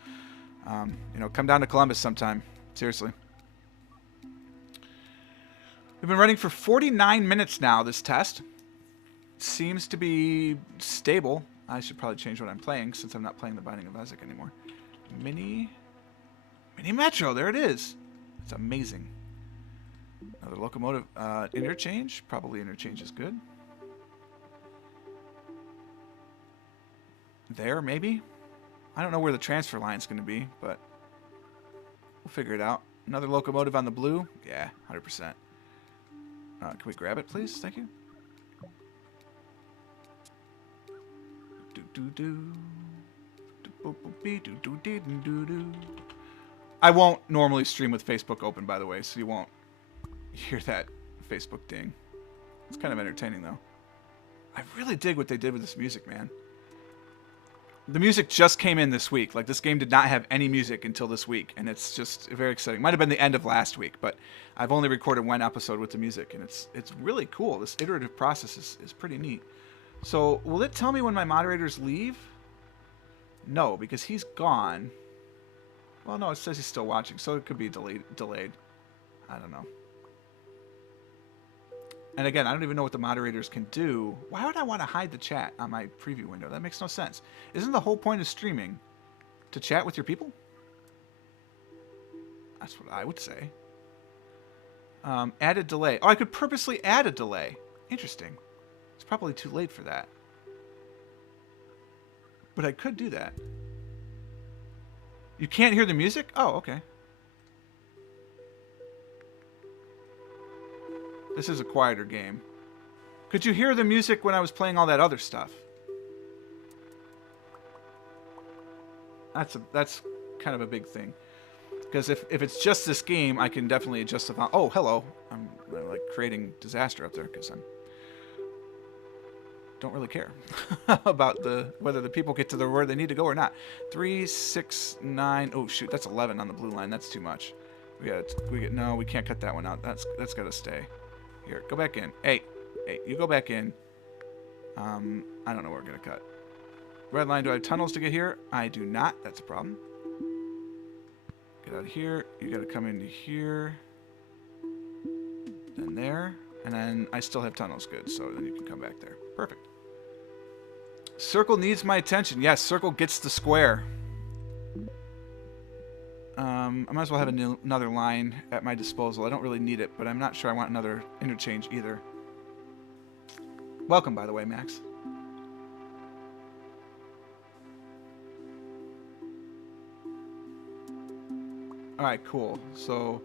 come down to Columbus sometime. Seriously. We've been running for 49 minutes now, this test. Seems to be stable. I should probably change what I'm playing since I'm not playing The Binding of Isaac anymore. Mini Metro, there it is. It's amazing. Another locomotive. Interchange. Probably interchange is good. There, maybe? I don't know where the transfer line's going to be, but we'll figure it out. Another locomotive on the blue? Yeah, 100%. Can we grab it, please? Thank you. I won't normally stream with Facebook open, by the way, so you won't hear that Facebook ding. It's kind of entertaining, though. I really dig what they did with this music, man. The music just came in this week. Like, this game did not have any music until this week, and it's just very exciting. Might have been the end of last week, but I've only recorded 1 episode with the music, and it's really cool. This iterative process is pretty neat. So, will it tell me when my moderators leave? No, because he's gone. Well, no, it says he's still watching, so it could be delayed. I don't know. And again, I don't even know what the moderators can do. Why would I want to hide the chat on my preview window? That makes no sense. Isn't the whole point of streaming to chat with your people? That's what I would say. Add a delay. Oh, I could purposely add a delay. Interesting. It's probably too late for that. But I could do that. You can't hear the music? Oh, okay. This is a quieter game. Could you hear the music when I was playing all that other stuff? That's kind of a big thing. Because if it's just this game, I can definitely adjust the volume. Oh, hello. I'm like creating disaster up there because I'm don't really care about whether the people get to where they need to go or not. 3, 6, 9. Oh shoot, that's 11 on the blue line. That's too much. No, we can't cut that one out. That's got to stay. Here, go back in. Hey, you go back in. I don't know what we're gonna cut. Red line. Do I have tunnels to get here? I do not. That's a problem. Get out of here. You got to come into here. Then there. And then I still have tunnels. Good. So then you can come back there. Perfect. Circle needs my attention. Yes, circle gets the square. I might as well have another line at my disposal. I don't really need it, but I'm not sure I want another interchange either. Welcome, by the way, Max. Alright, cool. So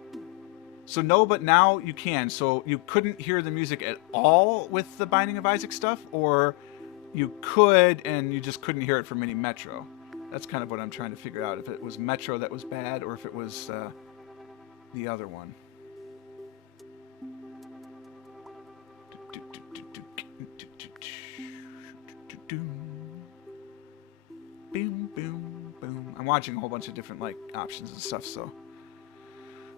no, but now you can. So you couldn't hear the music at all with the Binding of Isaac stuff, or you could and you just couldn't hear it for Mini Metro. That's kind of what I'm trying to figure out. If it was Metro that was bad, or if it was the other one. Boom, boom, boom. I'm watching a whole bunch of different like options and stuff, so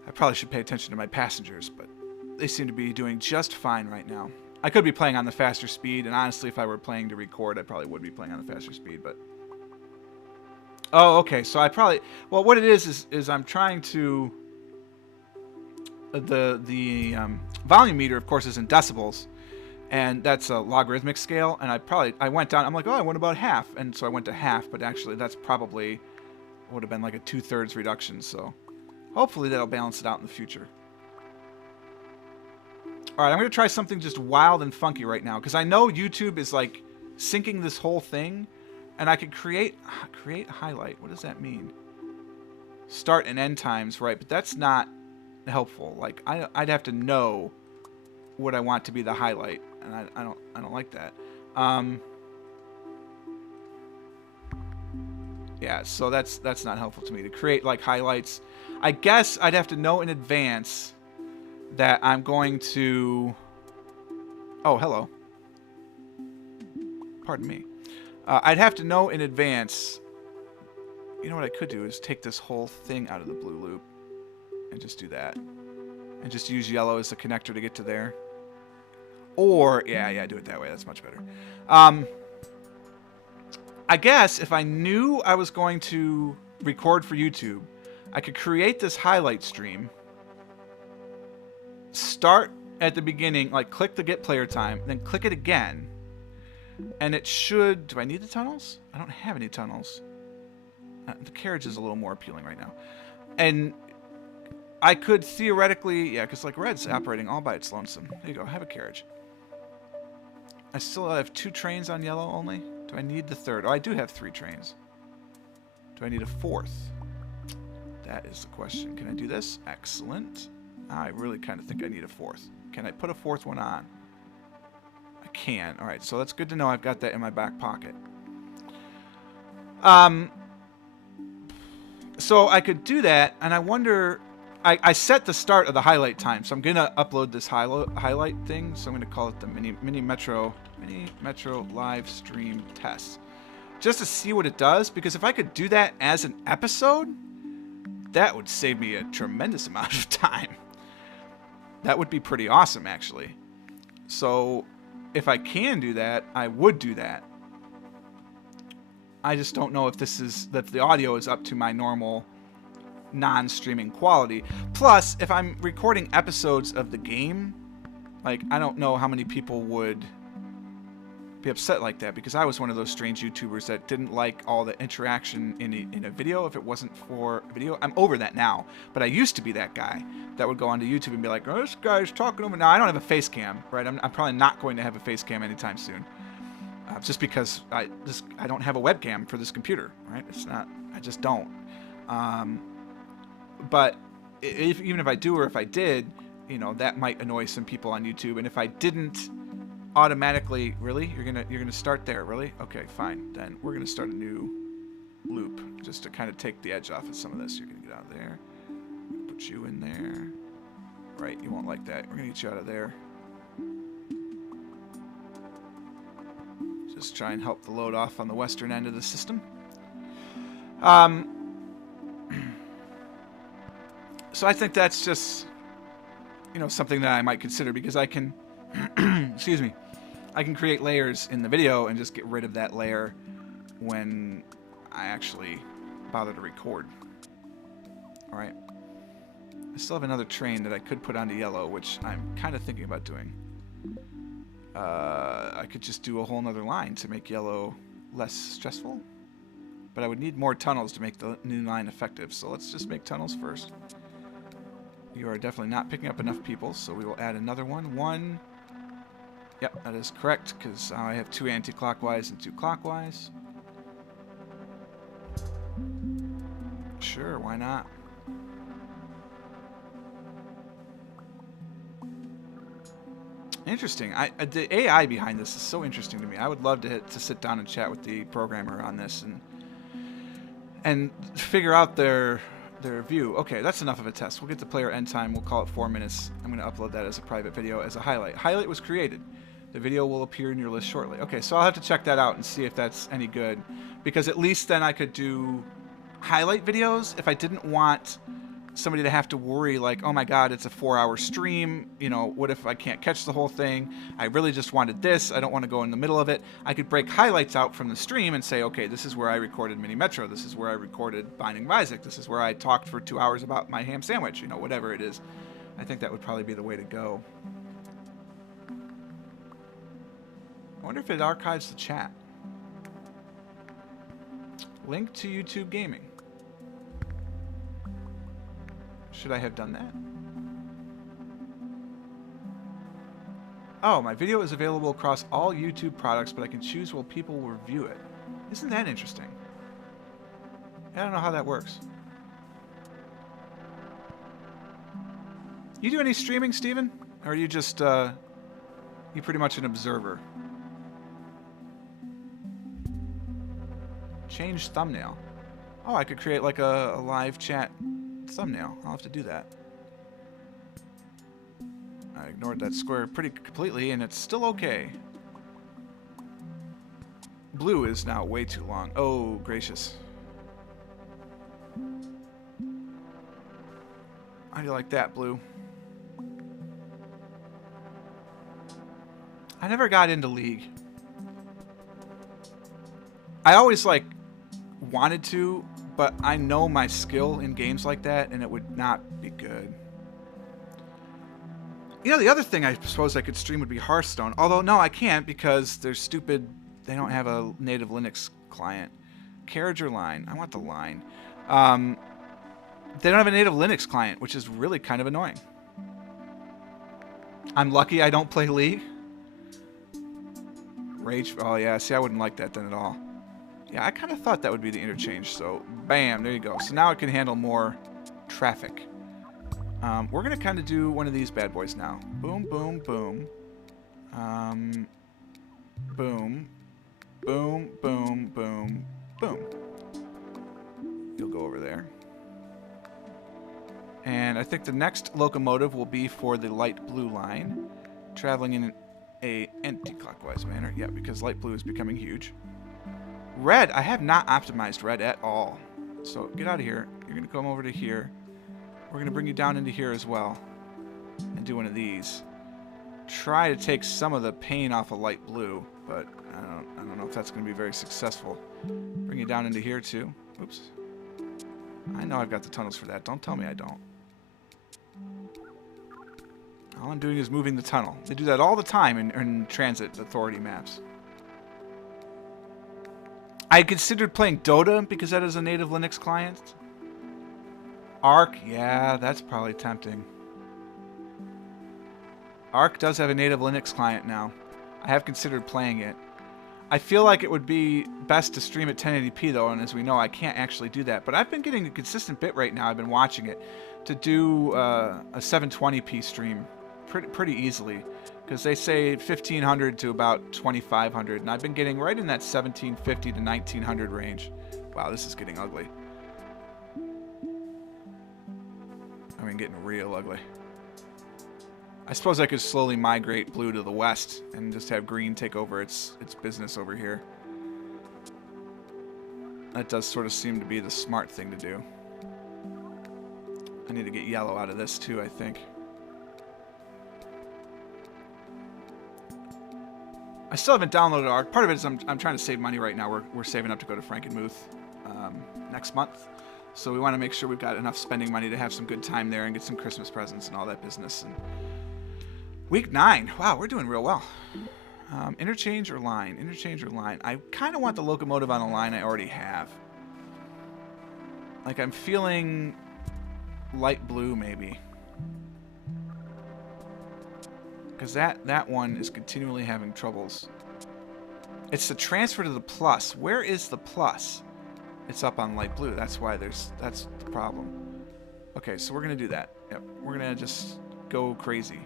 I probably should pay attention to my passengers, but they seem to be doing just fine right now. I could be playing on the faster speed, and honestly, if I were playing to record, I probably would be playing on the faster speed, but... Oh, okay, so I probably... Well, what it is I'm trying to... The volume meter, of course, is in decibels, and that's a logarithmic scale, and I went down, I'm like, oh, I went about half, and so I went to half, but actually that's probably would have been like a 2/3 reduction, so hopefully that'll balance it out in the future. Alright, I'm going to try something just wild and funky right now, because I know YouTube is like syncing this whole thing, and I could create highlight. What does that mean? Start and end times, right, but that's not helpful. Like, I'd have to know what I want to be the highlight, and I don't like that. Yeah, so that's not helpful to me to create like highlights. I guess I'd have to know in advance that I'm going to... Oh, hello. Pardon me. I'd have to know in advance... You know what I could do is take this whole thing out of the blue loop and just do that. And just use yellow as the connector to get to there. Or, yeah, do it that way. That's much better. I guess if I knew I was going to record for YouTube, I could create this highlight stream, start at the beginning, like click the get player time, then click it again, and it should... Do I need the tunnels? I don't have any tunnels. The carriage is a little more appealing right now. And I could theoretically... Yeah, because like red's operating all by its lonesome. There you go, have a carriage. I still have 2 trains on yellow only. Do I need the 3rd? Oh, I do have 3 trains. Do I need a 4th? That is the question. Can I do this? Excellent. I really kind of think I need a 4th. Can I put a 4th one on? I can. All right, so that's good to know. I've got that in my back pocket. So I could do that, and I wonder... I set the start of the highlight time, so I'm going to upload this highlight thing. So I'm going to call it the Mini Metro live stream test, just to see what it does. Because if I could do that as an episode, that would save me a tremendous amount of time. That would be pretty awesome, actually. So if I can do that, I would do that. I just don't know if that the audio is up to my normal non-streaming quality. Plus, if I'm recording episodes of the game, like, I don't know how many people would be upset like that, because I was one of those strange YouTubers that didn't like all the interaction in a video if it wasn't for video. I'm over that now, but I used to be that guy that would go onto YouTube and be like, oh, this guy's talking to me. Now, I don't have a face cam, right? I'm probably not going to have a face cam anytime soon, just because I don't have a webcam for this computer, right? It's not, I just don't. But even if I do, or if I did, you know, that might annoy some people on YouTube. And if I didn't automatically, really, you're gonna start there, really? Okay, fine. Then we're gonna start a new loop just to kind of take the edge off of some of this. You're gonna get out of there. Put you in there. Right, you won't like that. We're gonna get you out of there. Just try and help the load off on the western end of the system. So I think that's just, you know, something that I might consider, because I can, excuse me, I can create layers in the video and just get rid of that layer when I actually bother to record. All right. I still have another train that I could put onto yellow, which I'm kind of thinking about doing. I could just do a whole nother line to make yellow less stressful, but I would need more tunnels to make the new line effective. So let's just make tunnels first. You are definitely not picking up enough people, so we will add another one. One. Yep, that is correct, because I have 2 anti-clockwise and 2 clockwise. Sure, why not? Interesting. The AI behind this is so interesting to me. I would love to sit down and chat with the programmer on this and figure out their view. Okay, that's enough of a test. We'll get the player end time. We'll call it 4 minutes. I'm going to upload that as a private video as a highlight. Highlight was created. The video will appear in your list shortly. Okay, so I'll have to check that out and see if that's any good, because at least then I could do highlight videos if I didn't want somebody to have to worry like, oh my god, it's a 4-hour stream, you know, what if I can't catch the whole thing? I really just wanted this. I don't want to go in the middle of it. I could break highlights out from the stream and say, okay, this is where I recorded Mini Metro. This is where I recorded Binding of Isaac. This is where I talked for 2 hours about my ham sandwich, you know, whatever it is. I think that would probably be the way to go. I wonder if it archives the chat. Link to YouTube Gaming. Should I have done that? Oh, my video is available across all YouTube products, but I can choose while people will review it. Isn't that interesting? I don't know how that works. You do any streaming, Steven? Or are you just, you pretty much an observer? Change thumbnail. Oh, I could create like a live chat thumbnail. I'll have to do that. I ignored that square pretty completely, and it's still okay. Blue is now way too long. Oh, gracious. How do you like that, Blue? I never got into League. I always, like, wanted to, but I know my skill in games like that, and it would not be good. You know, the other thing I suppose I could stream would be Hearthstone. Although, no, I can't, because they're stupid. They don't have a native Linux client. Carriage or line? I want the line. They don't have a native Linux client, which is really kind of annoying. I'm lucky I don't play League. Rage. Oh, yeah. See, I wouldn't like that then at all. Yeah, I kind of thought that would be the interchange. So, bam. There you go. So now it can handle more traffic. We're going to kind of do one of these bad boys now. Boom, boom, boom. Boom. Boom, boom, boom, boom. You'll go over there. And I think the next locomotive will be for the light blue line, traveling in a anti-clockwise manner. Yeah, because light blue is becoming huge. Red, I have not optimized red at all. So get out of here. You're going to come over to here. We're going to bring you down into here as well and do one of these. try to take some of the pain off of light blue, but I don't know if that's going to be very successful. Bring it down into here too. Oops. I know I've got the tunnels for that. Don't tell me I don't. All I'm doing is moving the tunnel. They do that all the time in transit authority maps. I considered playing Dota because that is a native Linux client. Arc, yeah, that's probably tempting. Arc does have a native Linux client now. I have considered playing it. I feel like it would be best to stream at 1080p though, and as we know, I can't actually do that. But I've been getting a consistent bit rate now. I've been watching it to do a 720p stream pretty easily, because they say 1500 to about 2500, and I've been getting right in that 1750 to 1900 range. Wow, this is getting ugly. I mean, getting real ugly. I suppose I could slowly migrate blue to the west and just have green take over its business over here. That does sort of seem to be the smart thing to do. I need to get yellow out of this too, I think. I still haven't downloaded Arc. Part of it is I'm trying to save money right now. We're saving up to go to Frankenmuth next month. So we want to make sure we've got enough spending money to have some good time there and get some Christmas presents and all that business. And week 9. Wow, we're doing real well. Interchange or line? Interchange or line? I kind of want the locomotive on a line I already have. Like, I'm feeling light blue, maybe. Because that one is continually having troubles. It's the transfer to the plus. Where is the plus? It's up on light blue. That's why that's the problem. Okay, so we're going to do that. Yep, we're going to just go crazy.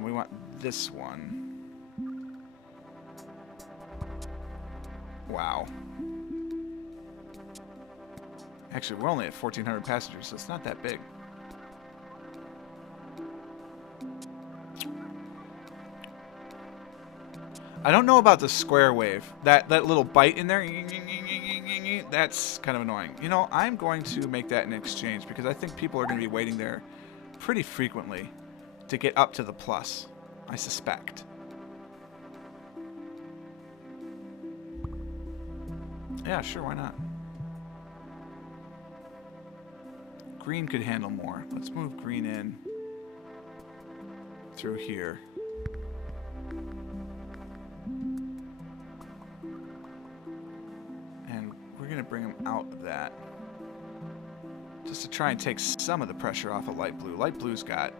We want this one. Wow. Actually, we're only at 1,400 passengers, so it's not that big. I don't know about the square wave. That little bite in there, that's kind of annoying. You know, I'm going to make that an exchange because I think people are going to be waiting there pretty frequently to get up to the plus, I suspect. Yeah, sure, why not? Green could handle more. Let's move green in through here. And we're going to bring them out of that just to try and take some of the pressure off of light blue. Light blue's got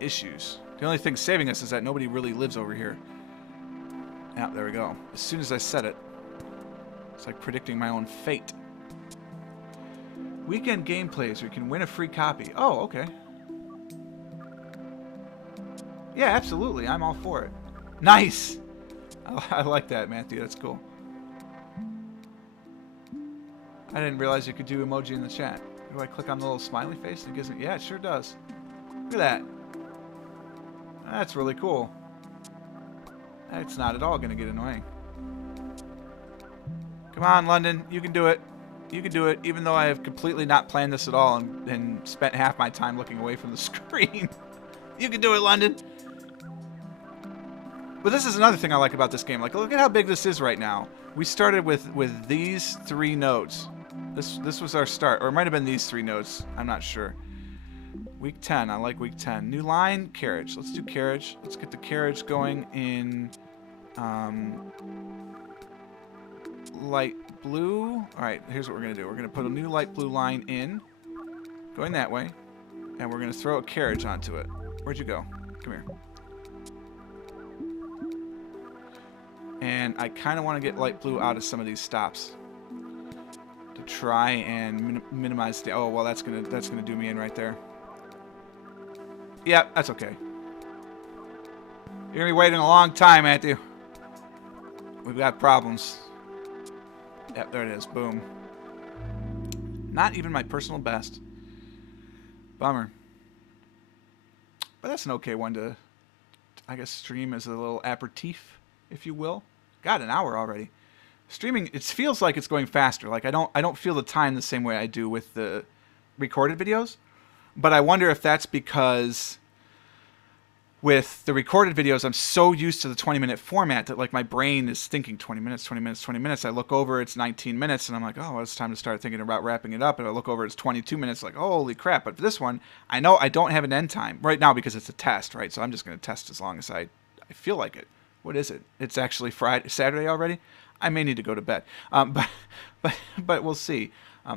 issues. The only thing saving us is that nobody really lives over here. Yeah, there we go. As soon as I said it, it's like predicting my own fate. Weekend gameplays, we can win a free copy. Oh, okay. Yeah, absolutely. I'm all for it. Nice! I like that, Matthew. That's cool. I didn't realize you could do emoji in the chat. Do I click on the little smiley face? And it gives me... Yeah, it sure does. Look at that. That's really cool. That's not at all going to get annoying. Come on, London. You can do it. You can do it, even though I have completely not planned this at all and spent half my time looking away from the screen. You can do it, London. But this is another thing I like about this game. Like, look at how big this is right now. We started with these 3 nodes. This was our start. Or it might have been these 3 nodes. I'm not sure. Week 10. I like week 10. New line, carriage. Let's do carriage. Let's get the carriage going in light blue. Alright, here's what we're going to do. We're going to put a new light blue line in, going that way, and we're going to throw a carriage onto it. Where'd you go? Come here. And I kind of want to get light blue out of some of these stops to try and minimize the... Oh, well, that's gonna do me in right there. Yeah, that's okay. You're going to be waiting a long time, Matthew. We've got problems. Yep, there it is. Boom. Not even my personal best. Bummer. But that's an okay one to, I guess, stream as a little aperitif, if you will. God, an hour already. Streaming, it feels like it's going faster. Like I don't feel the time the same way I do with the recorded videos. But I wonder if that's because with the recorded videos, I'm so used to the 20-minute format that like my brain is thinking 20 minutes, 20 minutes, 20 minutes. I look over, it's 19 minutes, and I'm like, oh, well, it's time to start thinking about wrapping it up. And I look over, it's 22 minutes, like, holy crap. But for this one, I know I don't have an end time right now because it's a test, right? So I'm just going to test as long as I feel like it. What is it? It's actually Saturday already? I may need to go to bed. But we'll see.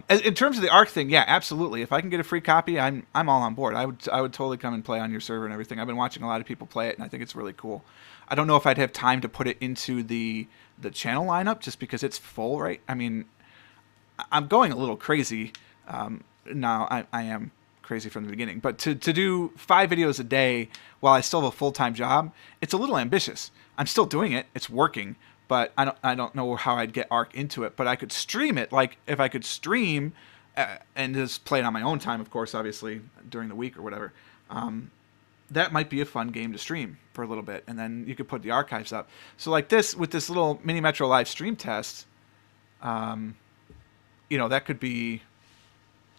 In terms of the Ark thing, yeah, absolutely. If I can get a free copy, I'm all on board. I would totally come and play on your server and everything. I've been watching a lot of people play it, and I think it's really cool. I don't know if I'd have time to put it into the channel lineup just because it's full, right? I mean, I'm going a little crazy. Now I am crazy from the beginning, but to do 5 videos a day while I still have a full-time job, it's a little ambitious. I'm still doing it. It's working. But I don't know how I'd get Ark into it. But I could stream it. Like, if I could stream and just play it on my own time, of course, obviously, during the week or whatever, that might be a fun game to stream for a little bit. And then you could put the archives up. So like this, with this little Mini Metro live stream test, you know, that could be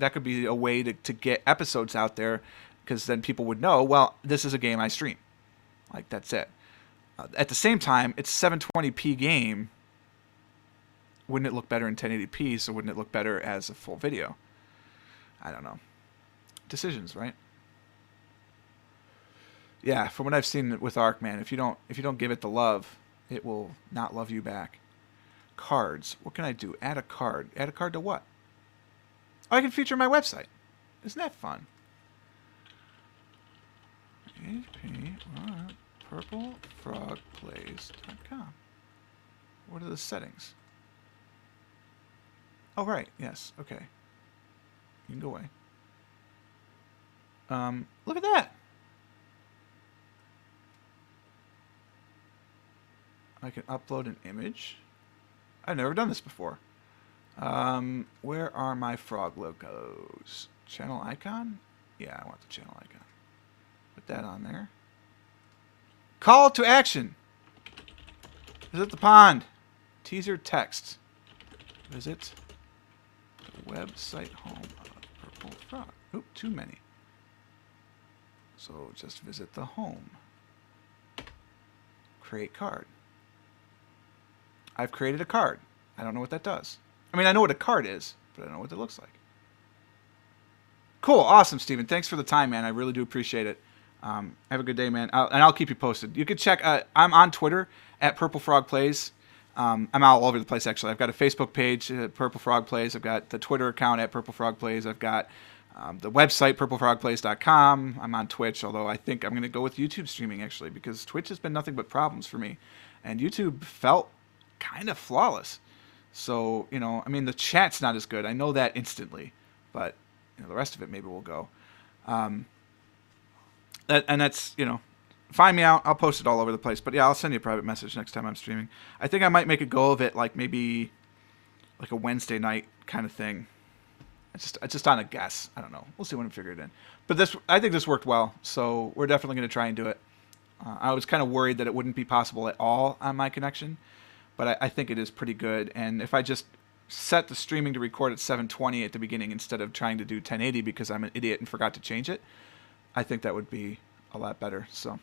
a way to get episodes out there, because then people would know, well, this is a game I stream. Like, that's it. At the same time, it's a 720p game. Wouldn't it look better in 1080p? So wouldn't it look better as a full video? I don't know. Decisions, right? Yeah, from what I've seen with Ark, man, if you don't give it the love, it will not love you back. Cards. What can I do? Add a card. Add a card to what? Oh, I can feature my website. Isn't that fun? PurpleFrogPlays.com. What are the settings? Oh, right. Yes. Okay. You can go away. Look at that. I can upload an image. I've never done this before. Where are my frog logos? Channel icon? Yeah, I want the channel icon. Put that on there. Call to action. Visit the pond. Teaser text. Visit the website home of Purple Frog. Oop, too many. So just visit the home. Create card. I've created a card. I don't know what that does. I mean, I know what a card is, but I don't know what it looks like. Cool. Awesome, Steven. Thanks for the time, man. I really do appreciate it. Have a good day, man. I'll keep you posted. You can check. I'm on Twitter at PurpleFrogPlays. I'm all over the place, actually. I've got a Facebook page, PurpleFrogPlays. I've got the Twitter account at PurpleFrogPlays. I've got the website, PurpleFrogPlays.com. I'm on Twitch, although I think I'm going to go with YouTube streaming, actually, because Twitch has been nothing but problems for me. And YouTube felt kind of flawless. So, you know, I mean, the chat's not as good. I know that instantly. But, you know, the rest of it maybe will go. That's, you know, find me out. I'll post it all over the place. But, yeah, I'll send you a private message next time I'm streaming. I think I might make a go of it, like, maybe like a Wednesday night kind of thing. It's just on a guess. I don't know. We'll see when we figure it in. But I think this worked well. So we're definitely going to try and do it. I was kind of worried that it wouldn't be possible at all on my connection. But I think it is pretty good. And if I just set the streaming to record at 720 at the beginning instead of trying to do 1080 because I'm an idiot and forgot to change it, I think that would be a lot better. So,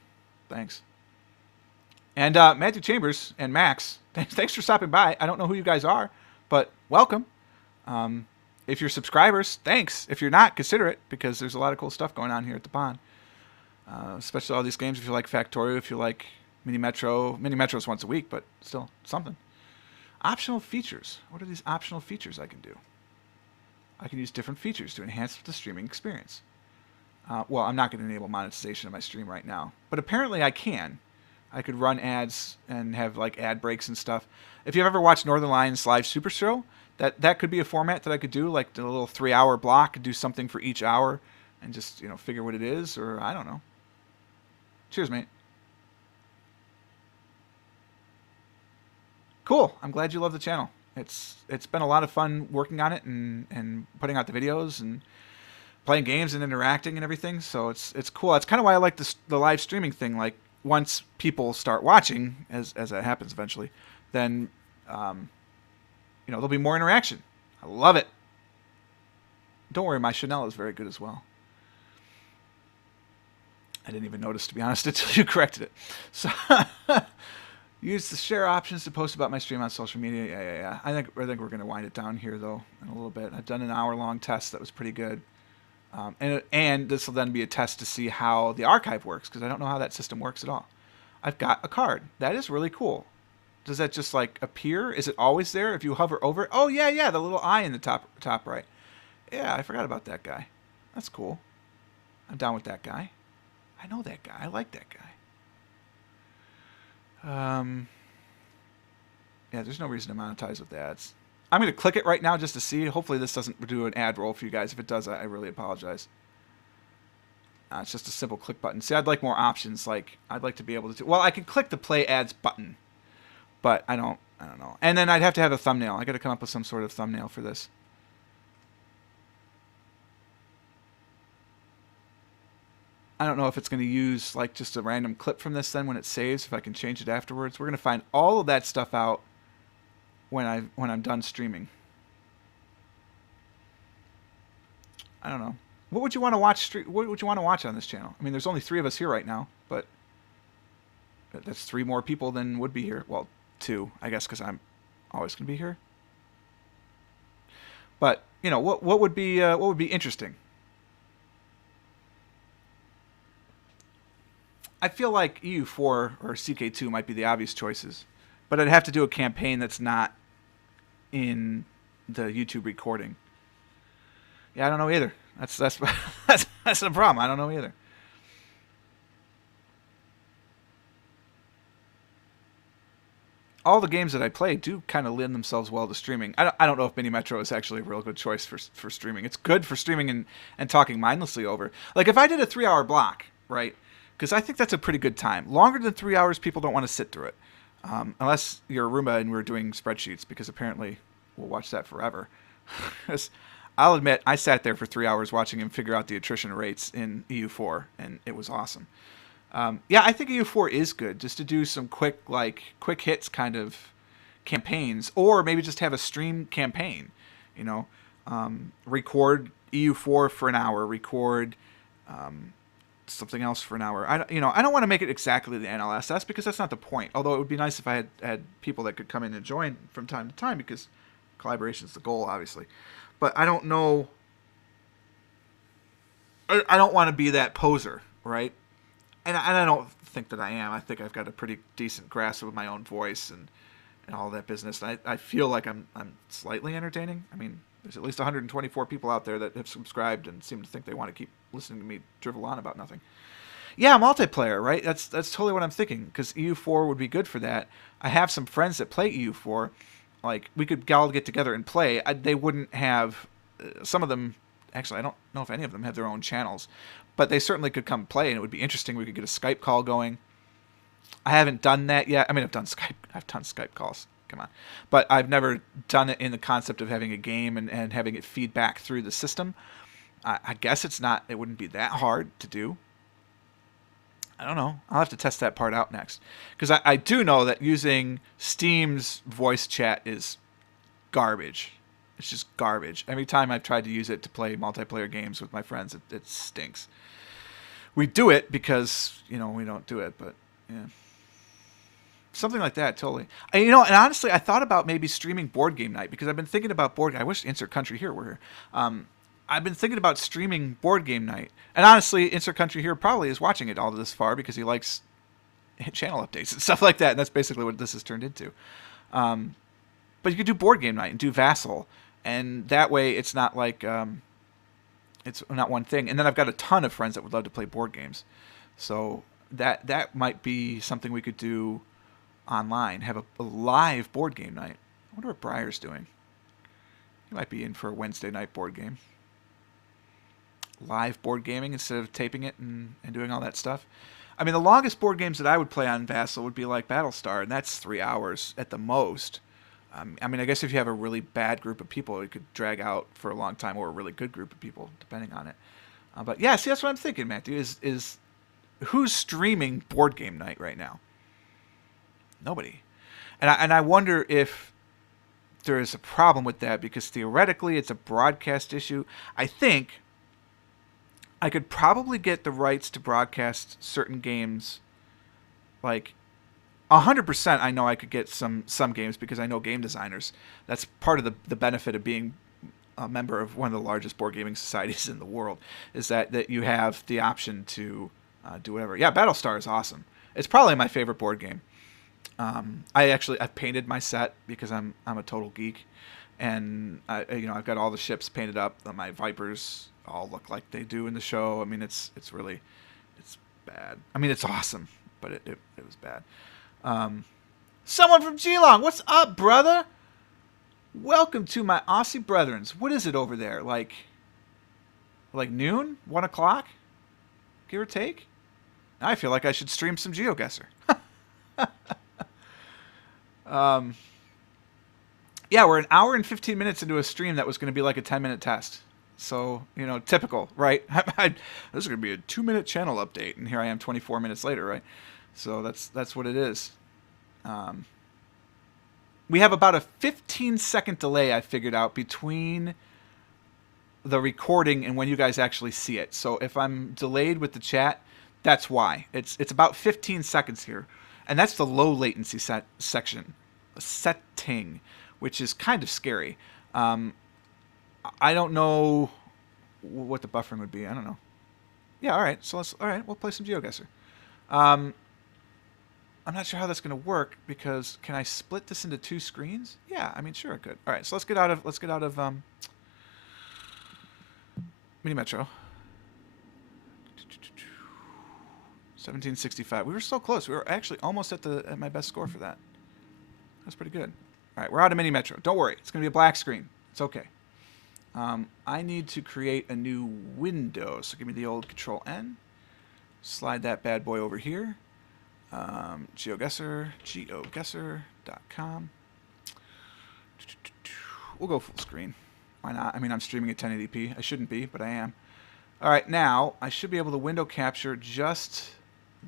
thanks. And Matthew Chambers and Max, thanks for stopping by. I don't know who you guys are, but welcome. If you're subscribers, thanks. If you're not, consider it, because there's a lot of cool stuff going on here at the pond. Especially all these games. If you like Factorio, if you like Mini Metro. Mini Metro is once a week, but still something. Optional features. What are these optional features I can do? I can use different features to enhance the streaming experience. Well, I'm not going to enable monetization of my stream right now, but apparently I can. I could run ads and have like ad breaks and stuff. If you've ever watched Northern Lions Live Super Show, that could be a format that I could do, like a little 3-hour block, do something for each hour, and just, you know, figure what it is, or I don't know. Cheers, mate. Cool. I'm glad you love the channel. It's been a lot of fun working on it and putting out the videos and playing games and interacting and everything. So it's cool. That's kind of why I like the live streaming thing. Like, once people start watching, as that happens eventually, then you know, there'll be more interaction. I love it. Don't worry, my Chanel is very good as well. I didn't even notice, to be honest, until you corrected it. So use the share options to post about my stream on social media. Yeah. I think we're going to wind it down here, though, in a little bit. I've done an hour-long test that was pretty good. And this will then be a test to see how the archive works, because I don't know how that system works at all. I've got a card. That is really cool. Does that just, like, appear? Is it always there if you hover over it? Oh, yeah, the little eye in the top right. Yeah, I forgot about that guy. That's cool. I'm down with that guy. I know that guy. I like that guy. Yeah, there's no reason to monetize with ads. I'm going to click it right now just to see. Hopefully this doesn't do an ad roll for you guys. If it does, I really apologize. It's just a simple click button. See, I'd like more options. Like, I'd like to be able to... Well, I can click the play ads button, but I don't know. And then I'd have to have a thumbnail. I got to come up with some sort of thumbnail for this. I don't know if it's going to use like just a random clip from this then when it saves, if I can change it afterwards. We're going to find all of that stuff out when I'm done streaming. I don't know. What would you want to watch? What would you want to watch on this channel? I mean, there's only 3 of us here right now, but that's 3 more people than would be here. Well, 2, I guess, because I'm always going to be here. But you know, what would be interesting? I feel like EU4 or CK2 might be the obvious choices, but I'd have to do a campaign that's not in the YouTube recording. Yeah, I don't know either. That's the problem. I don't know either. All the games that I play do kind of lend themselves well to streaming. I don't know if Mini Metro is actually a real good choice for streaming. It's good for streaming and talking mindlessly over. Like if I did a 3-hour block, right? Because I think that's a pretty good time. Longer than 3 hours, people don't want to sit through it. Unless you're a Roomba and we're doing spreadsheets, because apparently we'll watch that forever. I'll admit, I sat there for 3 hours watching him figure out the attrition rates in EU4, and it was awesome. Yeah, I think EU4 is good, just to do some quick hits kind of campaigns, or maybe just have a stream campaign. You know, record EU4 for an hour, record something else for an hour. I don't want to make it exactly the NLSS because that's not the point. Although it would be nice if I had people that could come in and join from time to time, because collaboration is the goal, obviously. But I don't know. I don't want to be that poser, right? And I don't think that I am. I think I've got a pretty decent grasp of my own voice and all that business. And I feel like I'm slightly entertaining. I mean, there's at least 124 people out there that have subscribed and seem to think they want to keep listening to me drivel on about nothing. Yeah, multiplayer, right? That's totally what I'm thinking, because EU4 would be good for that. I have some friends that play EU4. Like, we could all get together and play. They wouldn't have... some of them... Actually, I don't know if any of them have their own channels. But they certainly could come play, and it would be interesting. We could get a Skype call going. I haven't done that yet. I mean, I've done Skype calls. Come on. But I've never done it in the concept of having a game and having it feed back through the system. I guess it wouldn't be that hard to do. I don't know. I'll have to test that part out next. Because I do know that using Steam's voice chat is garbage. It's just garbage. Every time I've tried to use it to play multiplayer games with my friends, it stinks. We do it because, we don't do it, but yeah. Something like that, totally. And honestly, I thought about maybe streaming board game night, because I've been thinking about I wish Insert Country Here were here. I've been thinking about streaming board game night. And honestly, Insert Country Here probably is watching it all this far because he likes channel updates and stuff like that. And that's basically what this has turned into. But you could do board game night and do Vassal. And that way it's not like, it's not one thing. And then I've got a ton of friends that would love to play board games. So that might be something we could do online. Have a live board game night. I wonder what Briar's doing. He might be in for a Wednesday night board game. Live board gaming instead of taping it and doing all that stuff. I mean, the longest board games that I would play on Vassal would be like Battlestar, and that's 3 hours at the most. I mean, I guess if you have a really bad group of people, it could drag out for a long time, or a really good group of people, depending on it. But yeah, see, that's what I'm thinking, Matthew, is who's streaming board game night right now? Nobody. And I wonder if there is a problem with that, because theoretically it's a broadcast issue. I think I could probably get the rights to broadcast certain games, like 100%. I know I could get some games because I know game designers. That's part of the benefit of being a member of one of the largest board gaming societies in the world, is that you have the option to do whatever. Yeah, Battlestar is awesome. It's probably my favorite board game. I painted my set because I'm a total geek, and I've got all the ships painted up. My Vipers all look like they do in the show. I mean, it's bad. I mean, it's awesome, but it was bad. Someone from Geelong, what's up, brother? Welcome to my Aussie brethrens. What is it over there? Like noon? 1 o'clock? Give or take? I feel like I should stream some GeoGuessr. Yeah, we're an hour and 15 minutes into a stream that was going to be like a 10-minute test. So, typical, right? This is going to be a 2-minute channel update, and here I am 24 minutes later, right? So that's what it is. We have about a 15-second delay, I figured out, between the recording and when you guys actually see it. So if I'm delayed with the chat, that's why. It's about 15 seconds here. And that's the low latency setting, which is kind of scary. I don't know what the buffering would be. I don't know. Yeah, all right. So we'll play some GeoGuessr. I'm not sure how that's going to work because can I split this into 2 screens? Yeah, I mean, sure I could. All right, so let's get out of Mini Metro. 1765. We were so close. We were actually almost at my best score for that. That's pretty good. All right, we're out of Mini Metro. Don't worry, it's going to be a black screen. It's okay. I need to create a new window. So give me the old Control N. Slide that bad boy over here. GeoGuessr, geoguessr.com. We'll go full screen. Why not? I mean, I'm streaming at 1080p. I shouldn't be, but I am. All right, now I should be able to window capture just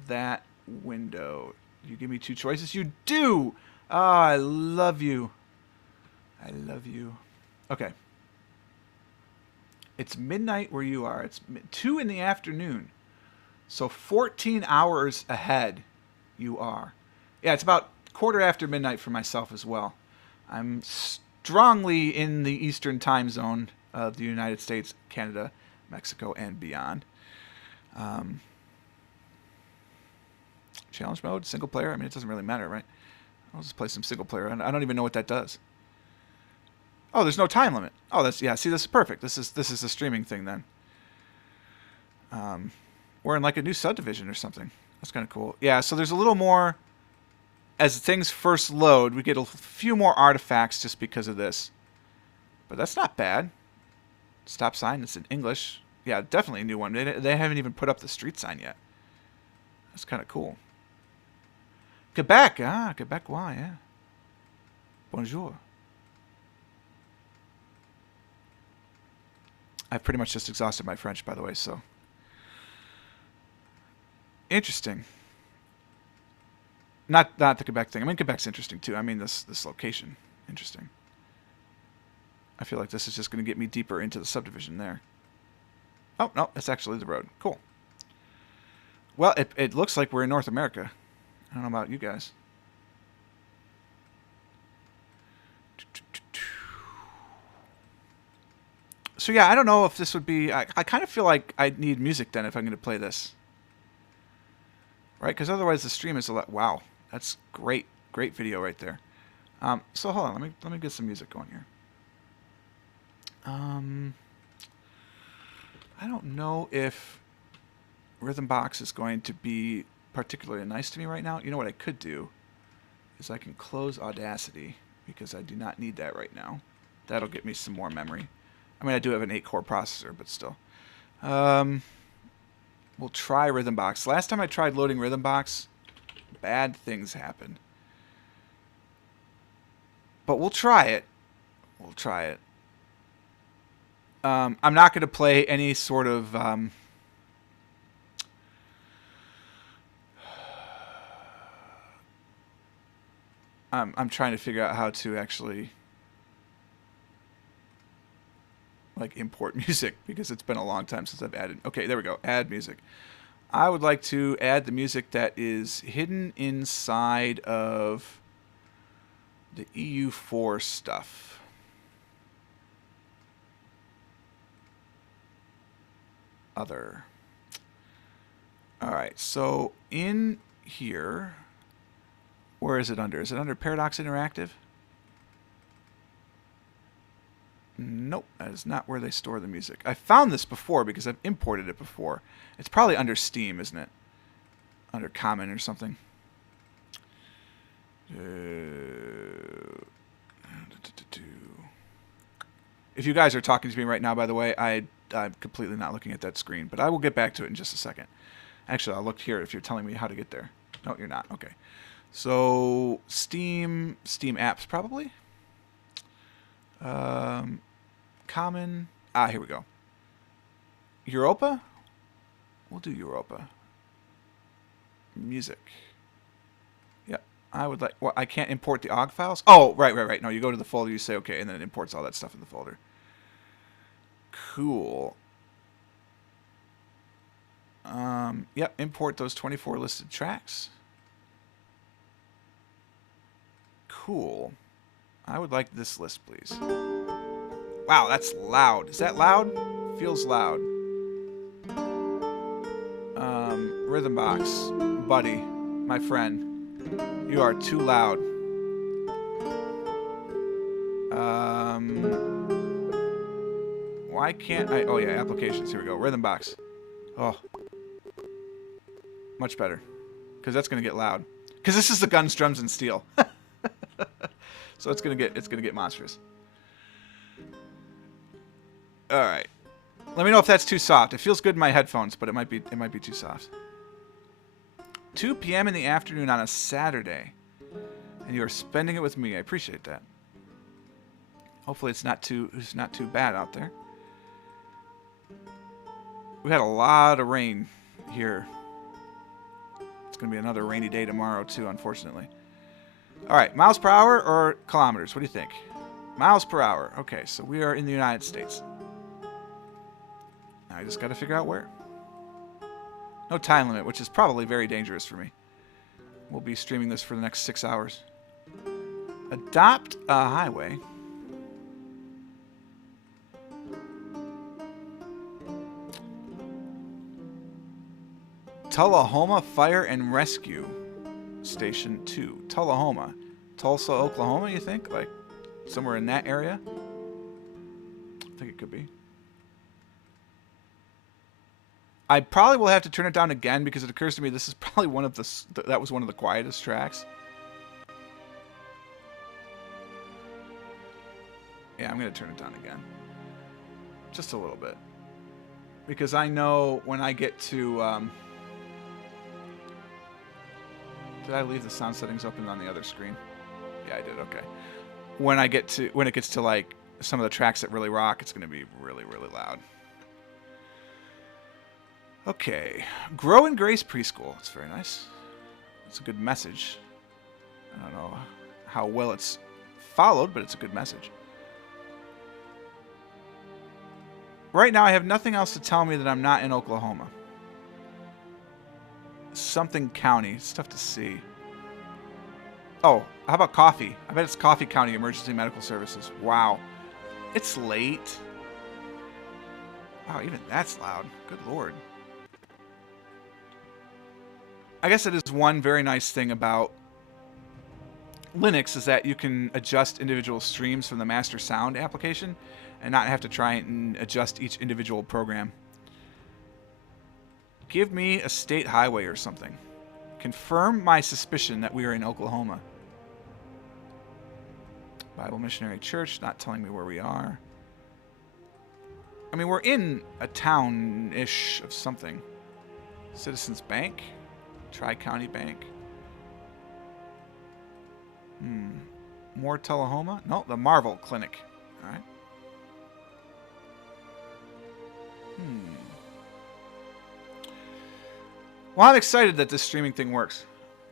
that window. You give me 2 choices. You do! Ah, I love you. I love you. Okay. It's midnight where you are. It's 2 in the afternoon. So 14 hours ahead you are. Yeah, it's about 1/4 after midnight for myself as well. I'm strongly in the Eastern time zone of the United States, Canada, Mexico, and beyond. Challenge mode, single player. I mean, it doesn't really matter, right? I'll just play some single player. I don't even know what that does. Oh, there's no time limit. Oh, see, this is perfect. This is the streaming thing then. We're in like a new subdivision or something. That's kind of cool. Yeah, so there's a little more. As things first load, we get a few more artifacts just because of this. But that's not bad. Stop sign, it's in English. Yeah, definitely a new one. They haven't even put up the street sign yet. That's kind of cool. Quebec, Quebecois, yeah. Bonjour. I've pretty much just exhausted my French, by the way, so. Interesting. Not the Quebec thing. I mean, Quebec's interesting, too. I mean, this location. Interesting. I feel like this is just going to get me deeper into the subdivision there. Oh, no, it's actually the road. Cool. Well, it looks like we're in North America. I don't know about you guys. So, yeah, I don't know if this would be... I kind of feel like I need music then if I'm going to play this. Right? Because otherwise the stream is a lot... Wow. That's great. Great video right there. So, hold on. Let me get some music going here. I don't know if Rhythmbox is going to be particularly nice to me right now. You know what I could do is I can close Audacity because I do not need that right now. That'll get me some more memory. I mean, I do have an 8-core processor, but still. We'll try Rhythmbox. Last time I tried loading Rhythmbox, bad things happened. But we'll try it. We'll try it. I'm not going to play any sort of... I'm trying to figure out how to actually... like import music because it's been a long time since I've added. Okay, there we go. Add music. I would like to add the music that is hidden inside of the EU4 stuff. Other. All right, so in here, where is it under? Is it under Paradox Interactive? Nope, that is not where they store the music. I found this before because I've imported it before. It's probably under Steam, isn't it? Under Common or something. If you guys are talking to me right now, by the way, I'm completely not looking at that screen, but I will get back to it in just a second. Actually, I'll look here if you're telling me how to get there. No, you're not. Okay. So, Steam apps probably. Common. Here we go. Europa? We'll do Europa. Music. Yep. I would like... Well, I can't import the OGG files? Oh, right. No, you go to the folder, you say okay, and then it imports all that stuff in the folder. Cool. Yep, import those 24 listed tracks. Cool. I would like this list, please. Wow, that's loud. Is that loud? Feels loud. Rhythm box, buddy, my friend, you are too loud. Why can't I? Oh yeah, applications. Here we go. Rhythm box. Oh, much better, because that's gonna get loud. Because this is the guns, drums, and steel. So it's gonna get monstrous. All right. Let me know if that's too soft. It feels good in my headphones, but it might be too soft. 2 p.m. in the afternoon on a Saturday, and you are spending it with me. I appreciate that. Hopefully it's not too bad out there. We had a lot of rain here. It's gonna be another rainy day tomorrow too, unfortunately. All right, miles per hour or kilometers? What do you think? Miles per hour. Okay, so we are in the United States. I just got to figure out where. No time limit, which is probably very dangerous for me. We'll be streaming this for the next 6 hours. Adopt a highway. Tullahoma Fire and Rescue Station 2. Tullahoma. Tulsa, Oklahoma, you think? Like somewhere in that area? I think it could be. I probably will have to turn it down again because it occurs to me this is probably one of that was one of the quietest tracks. Yeah, I'm going to turn it down again. Just a little bit. Because I know when I get to... Did I leave the sound settings open on the other screen? Yeah, I did. Okay. When it gets to like some of the tracks that really rock, it's going to be really, really loud. Okay, Grow and Grace Preschool. It's very nice. It's a good message. I don't know how well it's followed, but it's a good message. Right now, I have nothing else to tell me that I'm not in Oklahoma. Something County. It's tough to see. Oh, how about Coffee? I bet it's Coffee County Emergency Medical Services. Wow. It's late. Wow, even that's loud. Good Lord. I guess it is one very nice thing about Linux is that you can adjust individual streams from the master sound application and not have to try and adjust each individual program. Give me a state highway or something. Confirm my suspicion that we are in Oklahoma. Bible Missionary Church, not telling me where we are. I mean, we're in a town-ish of something. Citizens Bank? Tri-County Bank. More Tullahoma? No, the Marvel Clinic. All right. Well, I'm excited that this streaming thing works.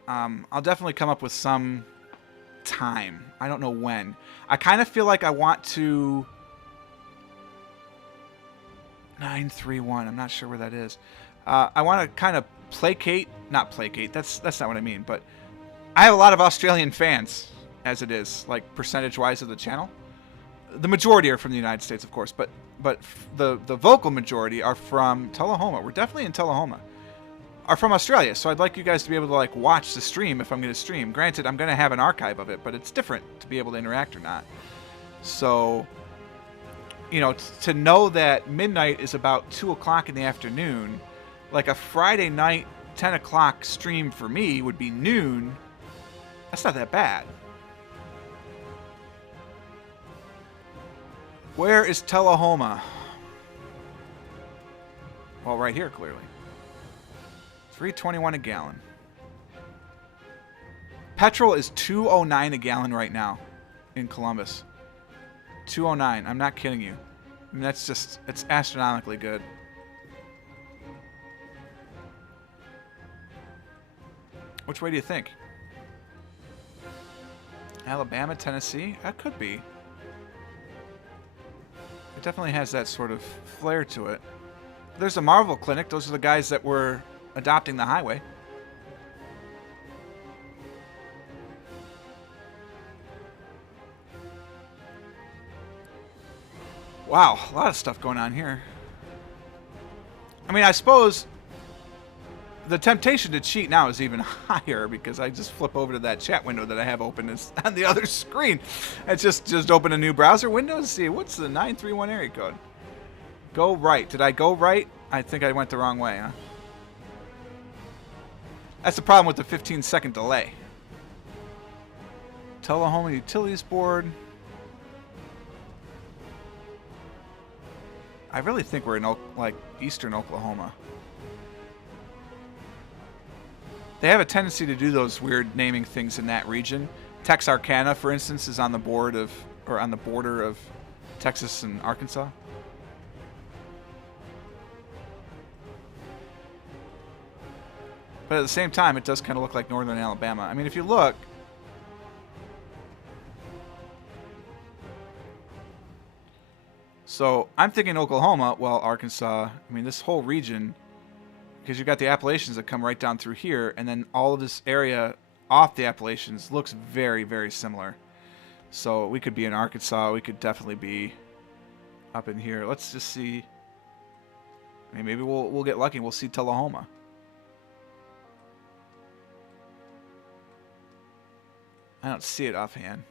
I'll definitely come up with some time. I don't know when. I kind of feel like I want to 931. I'm not sure where that is. I want to kind of placate, not placate. That's not what I mean. But I have a lot of Australian fans, as it is, like percentage-wise of the channel. The majority are from the United States, of course, but the vocal majority are from Tullahoma. We're definitely in Tullahoma. Are from Australia, so I'd like you guys to be able to like watch the stream if I'm going to stream. Granted, I'm going to have an archive of it, but it's different to be able to interact or not. So, you know, to know that midnight is about 2 o'clock in the afternoon, like a Friday night 10 o'clock stream for me would be noon. That's not that bad. Where is Tullahoma? Well, right here, clearly. $3.21 a gallon. Petrol is $2.09 a gallon right now in Columbus. $2.09. I'm not kidding you. I mean, that's just, it's astronomically good. Which way do you think? Alabama, Tennessee? That could be. It definitely has that sort of flair to it. There's a Marvel Clinic. Those are the guys that were adopting the highway. Wow, a lot of stuff going on here. I mean, I suppose the temptation to cheat now is even higher because I just flip over to that chat window that I have open on the other screen. It's just open a new browser window and see what's the 931 area code. Go right. Did I go right? I think I went the wrong way, huh? That's the problem with the 15-second delay. Tullahoma Utilities Board. I really think we're in like eastern Oklahoma. They have a tendency to do those weird naming things in that region. Texarkana, for instance, is on the board of, or on the border of Texas and Arkansas. But at the same time, it does kind of look like northern Alabama. I mean, if you look, so I'm thinking Oklahoma, well, Arkansas. I mean, this whole region, because you've got the Appalachians that come right down through here, and then all of this area off the Appalachians looks very, very similar. So we could be in Arkansas. We could definitely be up in here. Let's just see. I mean, maybe we'll get lucky and we'll see Tullahoma. I don't see it offhand.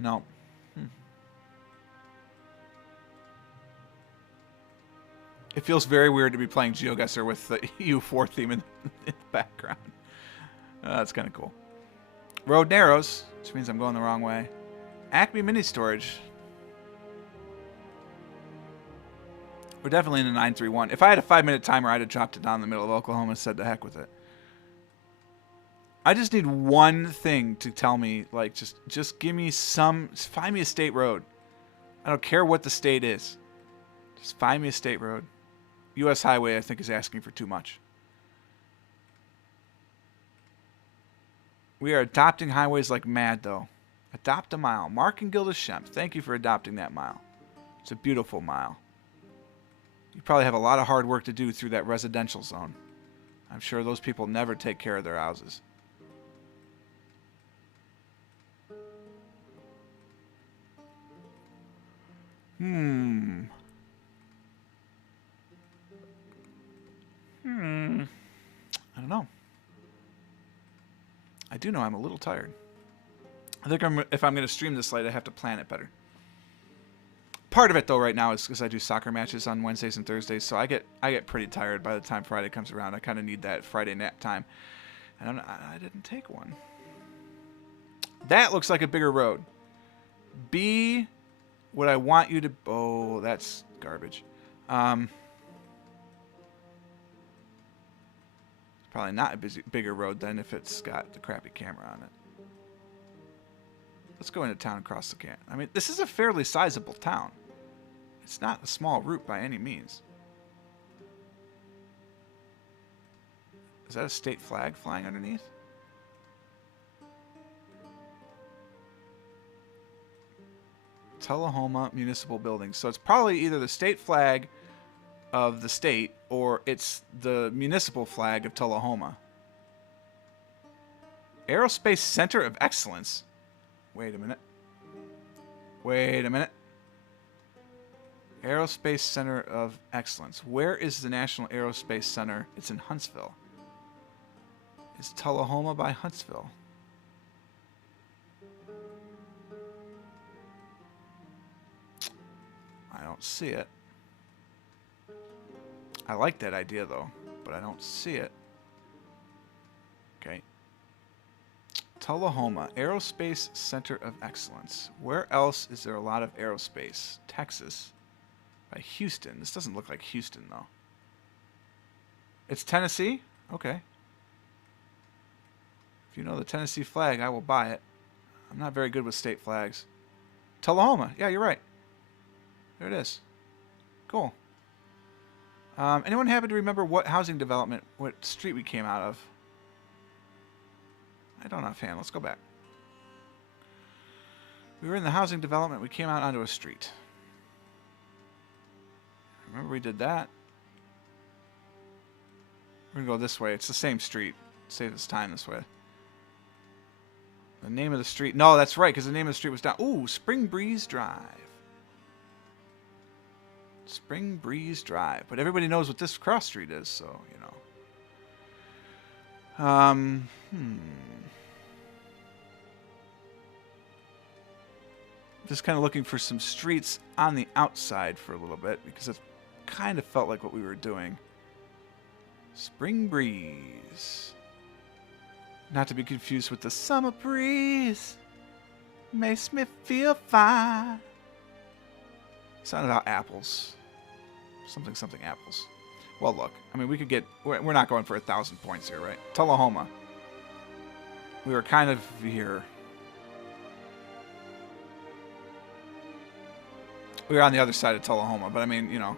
No. It feels very weird to be playing GeoGuessr with the EU4 theme in the background. That's kind of cool. Road narrows, which means I'm going the wrong way. Acme Mini Storage. We're definitely in the 931. If I had a 5-minute timer, I'd have dropped it down in the middle of Oklahoma and said the heck with it. I just need one thing to tell me, like, just give me some, find me a state road. I don't care what the state is. Just find me a state road. U.S. Highway, I think, is asking for too much. We are adopting highways like mad, though. Adopt a mile. Mark and Gilda Shemp, thank you for adopting that mile. It's a beautiful mile. You probably have a lot of hard work to do through that residential zone. I'm sure those people never take care of their houses. I don't know. I do know I'm a little tired. I think if I'm going to stream this late, I have to plan it better. Part of it, though, right now is because I do soccer matches on Wednesdays and Thursdays, so I get pretty tired by the time Friday comes around. I kind of need that Friday nap time, and I didn't take one. That looks like a bigger road. B, would I want you to? Oh, that's garbage. Probably not a bigger road then if it's got the crappy camera on it. Let's go into town across the can. I mean, this is a fairly sizable town. It's not a small route by any means. Is that a state flag flying underneath? Tullahoma Municipal Buildings. So it's probably either the state flag of the state or it's the municipal flag of Tullahoma. Aerospace Center of Excellence. Wait a minute. Wait a minute. Aerospace Center of Excellence. Where is the National Aerospace Center? It's in Huntsville. Is Tullahoma by Huntsville? I don't see it. I like that idea though, but I don't see it. Okay. Tullahoma, Aerospace Center of Excellence. Where else is there a lot of aerospace? Texas. By Houston. This doesn't look like Houston though. It's Tennessee? Okay. If you know the Tennessee flag, I will buy it. I'm not very good with state flags. Tullahoma. Yeah, you're right. There it is. Cool. Anyone happen to remember what housing development, what street we came out of? I don't offhand. Let's go back. We were in the housing development. We came out onto a street. Remember we did that? We're going to go this way. It's the same street. Save us time this way. The name of the street. No, that's right, because the name of the street was down. Ooh, Spring Breeze Drive. Spring Breeze Drive. But everybody knows what this cross street is, so, you know. Just kind of looking for some streets on the outside for a little bit, because it kind of felt like what we were doing. Spring Breeze. Not to be confused with the Summer Breeze. Makes me feel fine. Sounded about apples. Something, something apples. Well, look. I mean, we could get... We're not going for 1,000 points here, right? Tullahoma. We were kind of here. We were on the other side of Tullahoma, but I mean, you know.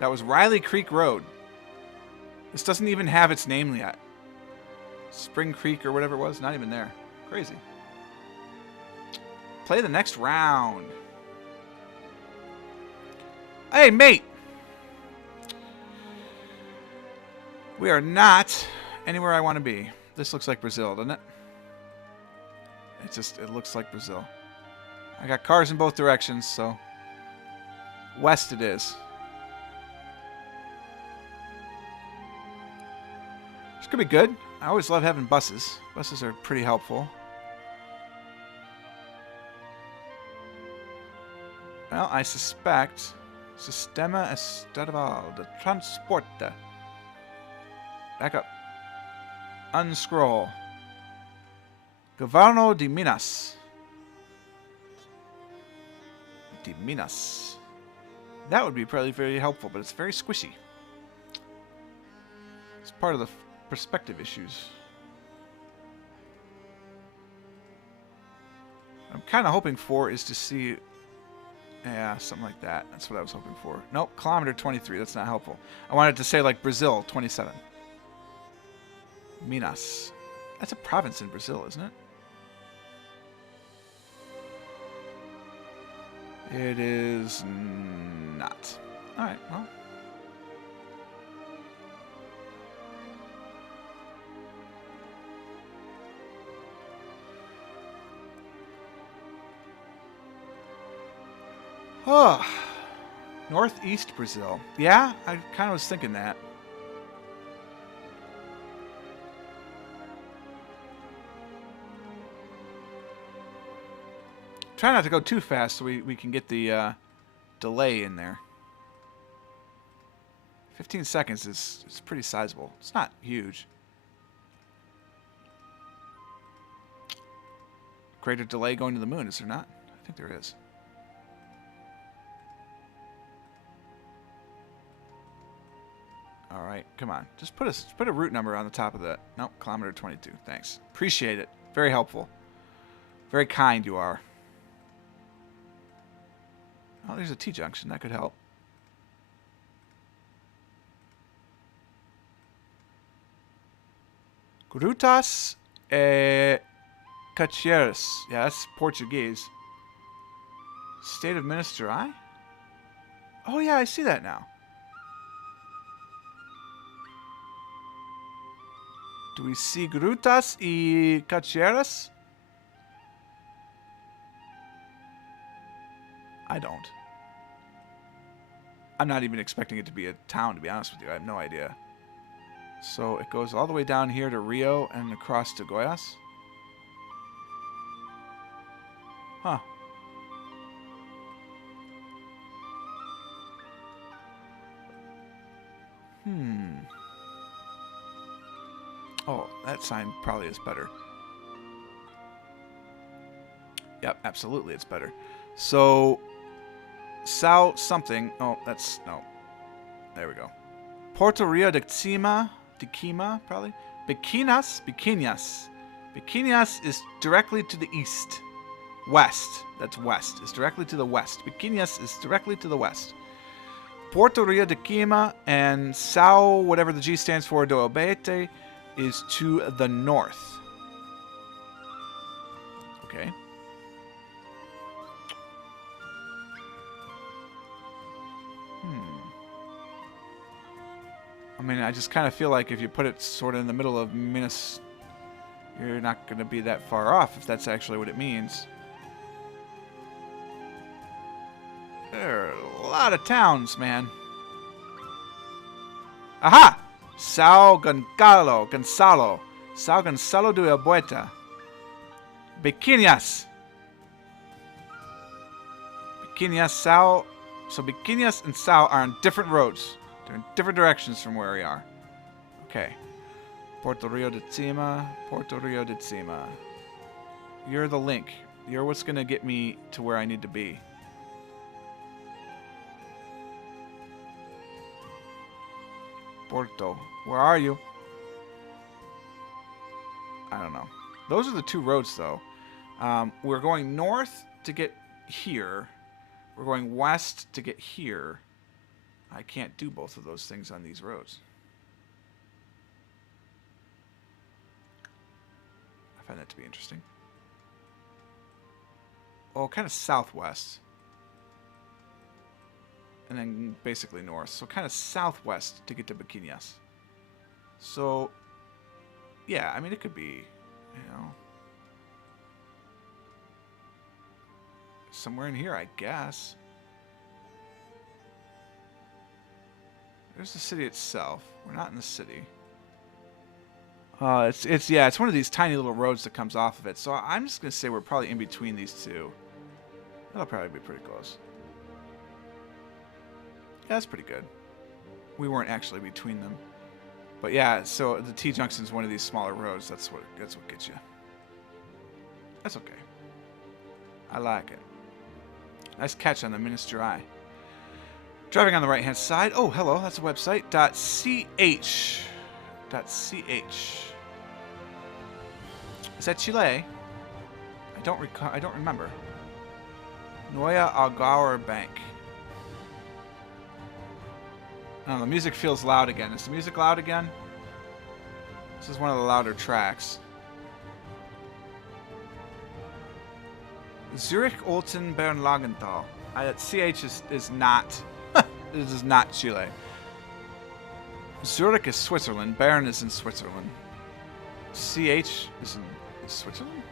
That was Riley Creek Road. This doesn't even have its name yet. Spring Creek or whatever it was, not even there. Crazy. Play the next round. Hey, mate! We are not anywhere I want to be. This looks like Brazil, doesn't it? It looks like Brazil. I got cars in both directions, so west it is. This could be good. I always love having buses. Buses are pretty helpful. Well, I suspect Sistema Estadual de Transporte. Back up. Unscroll. Governo de Minas. De Minas. That would be probably very helpful, but it's very squishy. It's part of the perspective issues. What I'm kind of hoping for is to see... Yeah, something like that. That's what I was hoping for. Nope, kilometer 23. That's not helpful. I wanted to say like Brazil 27. Minas. That's a province in Brazil, isn't it? It is not. Alright, well. Oh, Northeast Brazil. Yeah, I kind of was thinking that. Try not to go too fast so we can get the delay in there. 15 seconds is pretty sizable. It's not huge. Greater delay going to the moon, is there not? I think there is. All right, come on. Just put a route number on the top of that. Nope, kilometer 22. Thanks. Appreciate it. Very helpful. Very kind you are. Oh, there's a T-junction. That could help. Grutas e Cachoeiras. Yeah, that's Portuguese. State of Minister I? Oh yeah, I see that now. Do we see grutas y cacheras? I don't. I'm not even expecting it to be a town, to be honest with you. I have no idea. So it goes all the way down here to Rio and across to Goiás. Huh. Oh, that sign probably is better. Yep, absolutely it's better. So, Sao something. Oh, that's... No. There we go. Porto Rio de Cima. De Quima, probably. Biquinas. Biquinas is directly to the east. West. That's west. Is directly to the west. Biquinas is directly to the west. Porto Rio de Quima and Sao, whatever the G stands for, do Abete, is to the north. Okay. I mean, I just kind of feel like if you put it sort of in the middle of Minas, you're not going to be that far off if that's actually what it means. There are a lot of towns, man. Aha! Sao Gonzalo. Sao Gonzalo de Abueta. Biquinas. Biquinas, Sao. So Biquinas and Sao are on different roads. They're in different directions from where we are. Okay. Porto Rio de Cima. Porto Rio de Cima. You're the link. You're what's going to get me to where I need to be. Porto. Where are you? I don't know. Those are the two roads, though. We're going north to get here. We're going west to get here. I can't do both of those things on these roads. I find that to be interesting. Oh, kind of southwest. And then basically north. So kind of southwest to get to Biquinas. So, yeah, I mean, it could be, you know, somewhere in here, I guess. There's the city itself. We're not in the city. It's one of these tiny little roads that comes off of it. So I'm just gonna say we're probably in between these two. That'll probably be pretty close. Yeah, that's pretty good. We weren't actually between them, but yeah. So the T junction is one of these smaller roads. That's what gets you. That's okay. I like it. Nice catch on the Minister Eye. Driving on the right-hand side. Oh, hello. That's a website. .ch. Is that Chile? I don't recall. I don't remember. Noya Algar Bank. Oh, the music feels loud again. Is the music loud again? This is one of the louder tracks. Zurich, Olten, Bernlagenthal. CH is not. This is not Chile. Zurich is Switzerland. Bern is in Switzerland. CH is in Switzerland?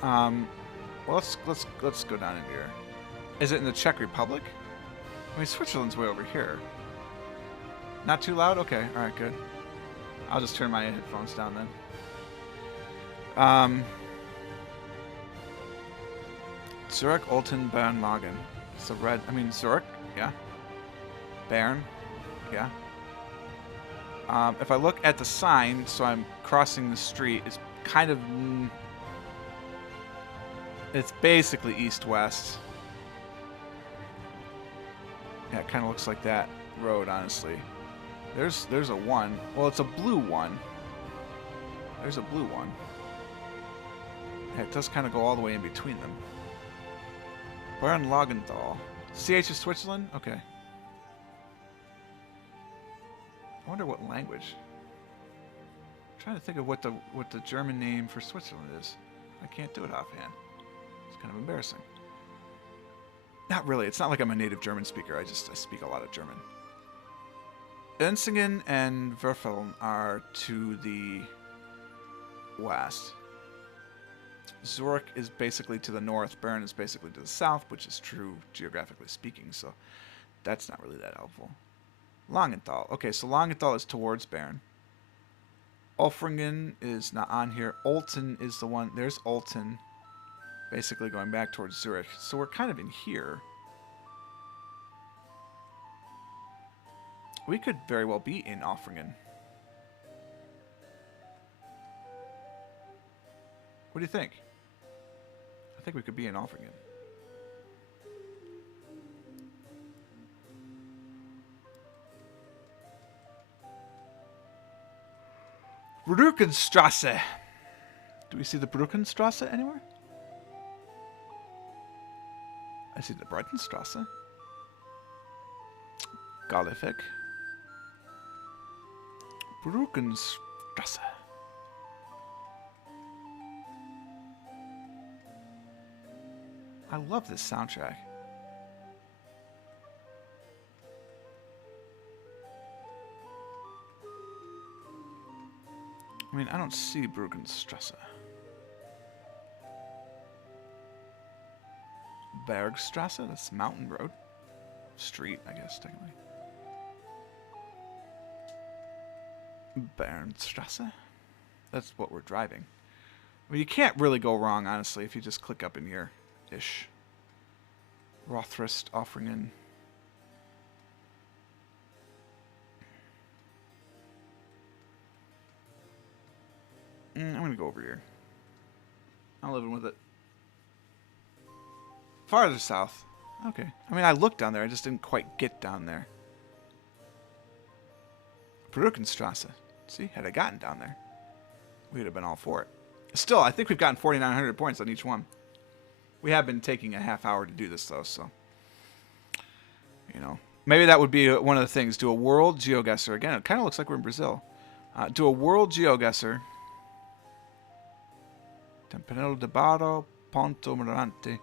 Well, let's go down in here. Is it in the Czech Republic? I mean, Switzerland's way over here. Not too loud? Okay, alright, good. I'll just turn my headphones down then. Zurich, Olten, Bern, Lagen. So red, I mean, Zurich, yeah. Bern, yeah. If I look at the sign, so I'm crossing the street, it's kind of... It's basically east-west. Yeah, it kind of looks like that road, honestly. There's a one. Well, it's a blue one. There's a blue one. Yeah, it does kind of go all the way in between them. Bern Lagenthal. CH is Switzerland? Okay. I wonder what language. I'm trying to think of what the German name for Switzerland is. I can't do it offhand. It's kind of embarrassing. Not really. It's not like I'm a native German speaker. I speak a lot of German. Ensingen and Werfeln are to the west. Zurich is basically to the north. Bern is basically to the south, which is true geographically speaking, so that's not really that helpful. Langenthal. Okay, so Langenthal is towards Bern. Ulfringen is not on here. Olten is the one. There's Olten, basically going back towards Zurich. So we're kind of in here. We could very well be in Ulfringen. What do you think? I think we could be in Ulfringen. Brückenstrasse. Do we see the Brückenstrasse anywhere? I see the Breitenstrasse. Galifek. Brückenstrasse. I love this soundtrack. I mean, I don't see Brückenstrasse. Bergstrasse, that's Mountain Road. Street, I guess, technically. Bernstrasse? That's what we're driving. I mean, you can't really go wrong, honestly, if you just click up in here-ish. Rothrist, Offringen. I'm going to go over here. I'm living with it. Farther south. Okay. I mean, I looked down there. I just didn't quite get down there. Brückenstrasse. See, had I gotten down there, we would have been all for it. Still, I think we've gotten 4,900 points on each one. We have been taking a half hour to do this, though, so... You know. Maybe that would be one of the things. Do a world geoguesser. Again, it kind of looks like we're in Brazil. Do a world geoguesser. Campanello de Barro, Ponto Morante.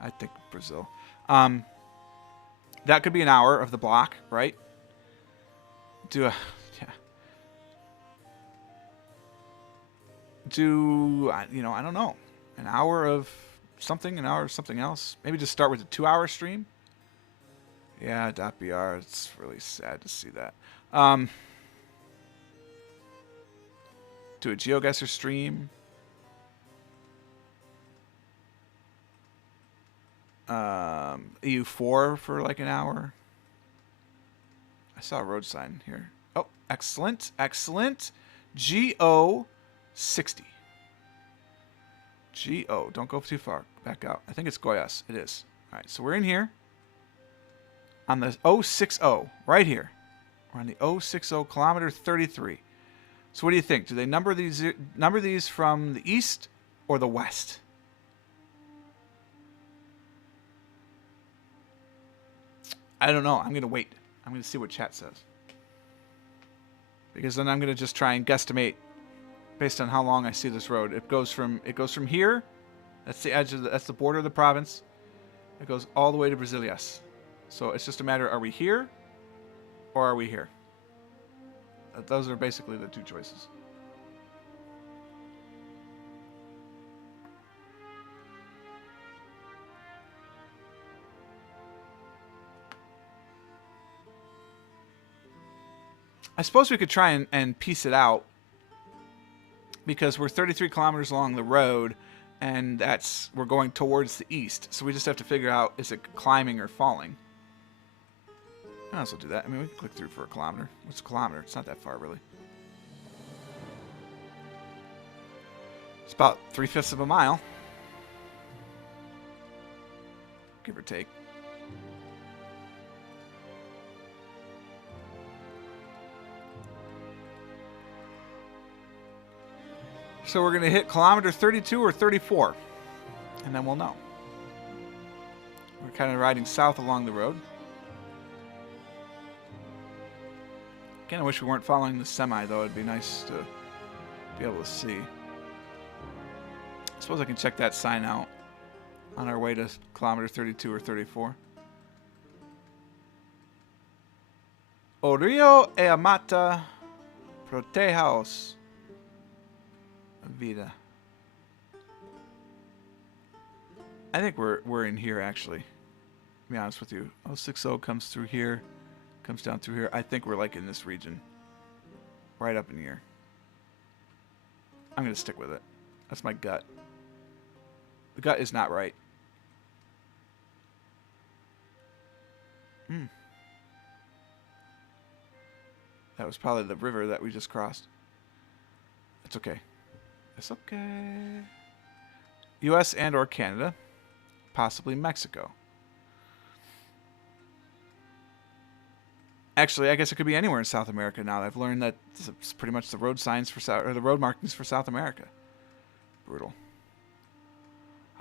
I think Brazil. That could be an hour of the block, right? Do a... Yeah. Do... You know, I don't know. An hour of something, an hour of something else. Maybe just start with a 2-hour stream. Yeah, .br. It's really sad to see that. Do a GeoGuessr stream. EU4 for like an hour. I saw a road sign here. Oh, excellent. Excellent. GO 60. GO. Don't go too far. Back out. I think it's Goiás. It is. All right, so we're in here. On the 060, right here. We're on the 060, kilometer 33. So what do you think? Do they number these from the east or the west? I don't know. I'm going to wait. I'm going to see what chat says. Because then I'm going to just try and guesstimate based on how long I see this road. It goes from here. That's the edge of that's the border of the province. It goes all the way to Brasília. So it's just a matter, are we here or are we here? Those are basically the two choices. I suppose we could try and piece it out because we're 33 kilometers along the road and we're going towards the east. So we just have to figure out, is it climbing or falling? I might as well do that. I mean, we can click through for a kilometer. What's a kilometer? It's not that far, really. It's about 3/5 of a mile. Give or take. So we're going to hit kilometer 32 or 34. And then we'll know. We're kind of riding south along the road. Again, I wish we weren't following the semi, though. It'd be nice to be able to see. suppose I can check that sign out on our way to kilometer 32 or 34. O rio e amata protejaos vida. I think we're in here actually. To be honest with you, 060 comes through here, comes down through here. I think we're like in this region, right up in here. I'm gonna stick with it. That's my gut. The gut is not right. That was probably the river that we just crossed. It's okay. It's okay. U.S. and or Canada. Possibly Mexico. Actually, I guess it could be anywhere in South America now. I've learned that it's pretty much the road signs for South, or the road markings for South America. Brutal.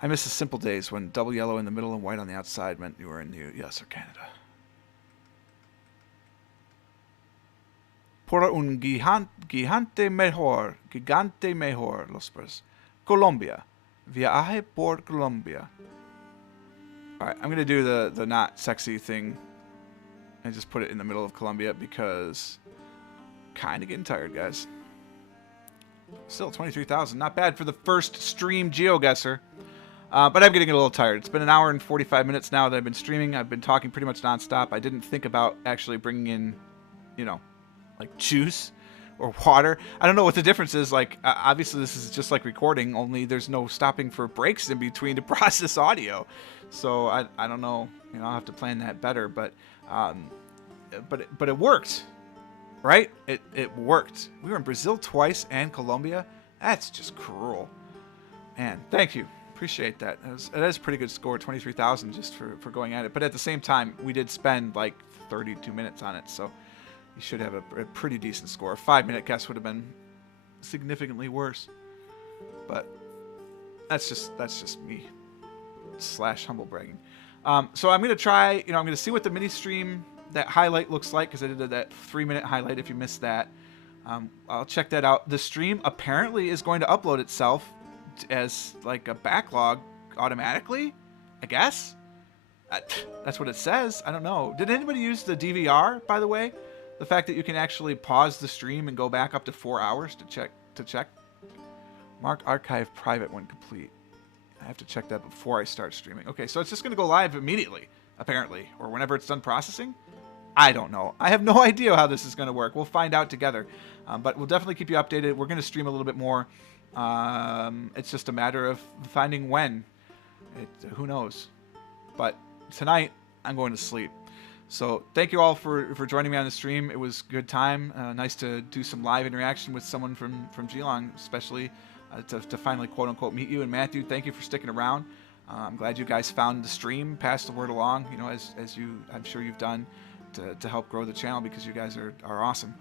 I miss the simple days when double yellow in the middle and white on the outside meant you were in the U.S. or Canada. Por un gigante mejor, los pers. Colombia. Viaje por Colombia. Alright, I'm going to do the not sexy thing and just put it in the middle of Colombia because kind of getting tired, guys. Still 23,000. Not bad for the first stream GeoGuessr. But I'm getting a little tired. It's been an hour and 45 minutes now that I've been streaming. I've been talking pretty much nonstop. I didn't think about actually bringing in, you know, like juice or water. I don't know what the difference is. Like, obviously this is just like recording, only there's no stopping for breaks in between to process audio. So I don't know. You know, I'll have to plan that better. But it worked, right? It worked. We were in Brazil twice and Colombia. That's just cruel. Man, thank you. Appreciate that. It is a pretty good score, 23,000 just for going at it. But at the same time, we did spend like 32 minutes on it, so you should have a pretty decent score. A 5-minute guess would have been significantly worse. But that's just me / humble bragging. So I'm gonna try. You know, I'm gonna see what the mini stream that highlight looks like because I did that 3-minute highlight. If you missed that, I'll check that out. The stream apparently is going to upload itself as like a backlog automatically, I guess. That's what it says. I don't know. Did anybody use the DVR, by the way? The fact that you can actually pause the stream and go back up to 4 hours to check. Mark archive private when complete. I have to check that before I start streaming. Okay, so it's just going to go live immediately, apparently, or whenever it's done processing. I don't know. I have no idea how this is going to work. We'll find out together, but we'll definitely keep you updated. We're going to stream a little bit more. It's just a matter of finding when. Who knows? But tonight, I'm going to sleep. So thank you all for joining me on the stream. It was a good time. Nice to do some live interaction with someone from Geelong, especially to finally quote-unquote meet you. And Matthew, thank you for sticking around. I'm glad you guys found the stream, passed the word along, you know, as I'm sure you've done to help grow the channel because you guys are awesome.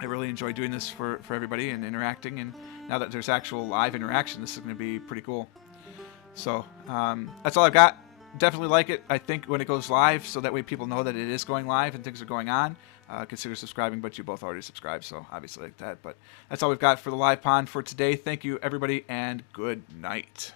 I really enjoy doing this for everybody and interacting, and now that there's actual live interaction, this is going to be pretty cool. So that's all I've got. Definitely like it, I think, when it goes live, so that way people know that it is going live and things are going on. Consider subscribing, but you both already subscribed, so obviously like that. But that's all we've got for the live pond for today. Thank you, everybody, and good night.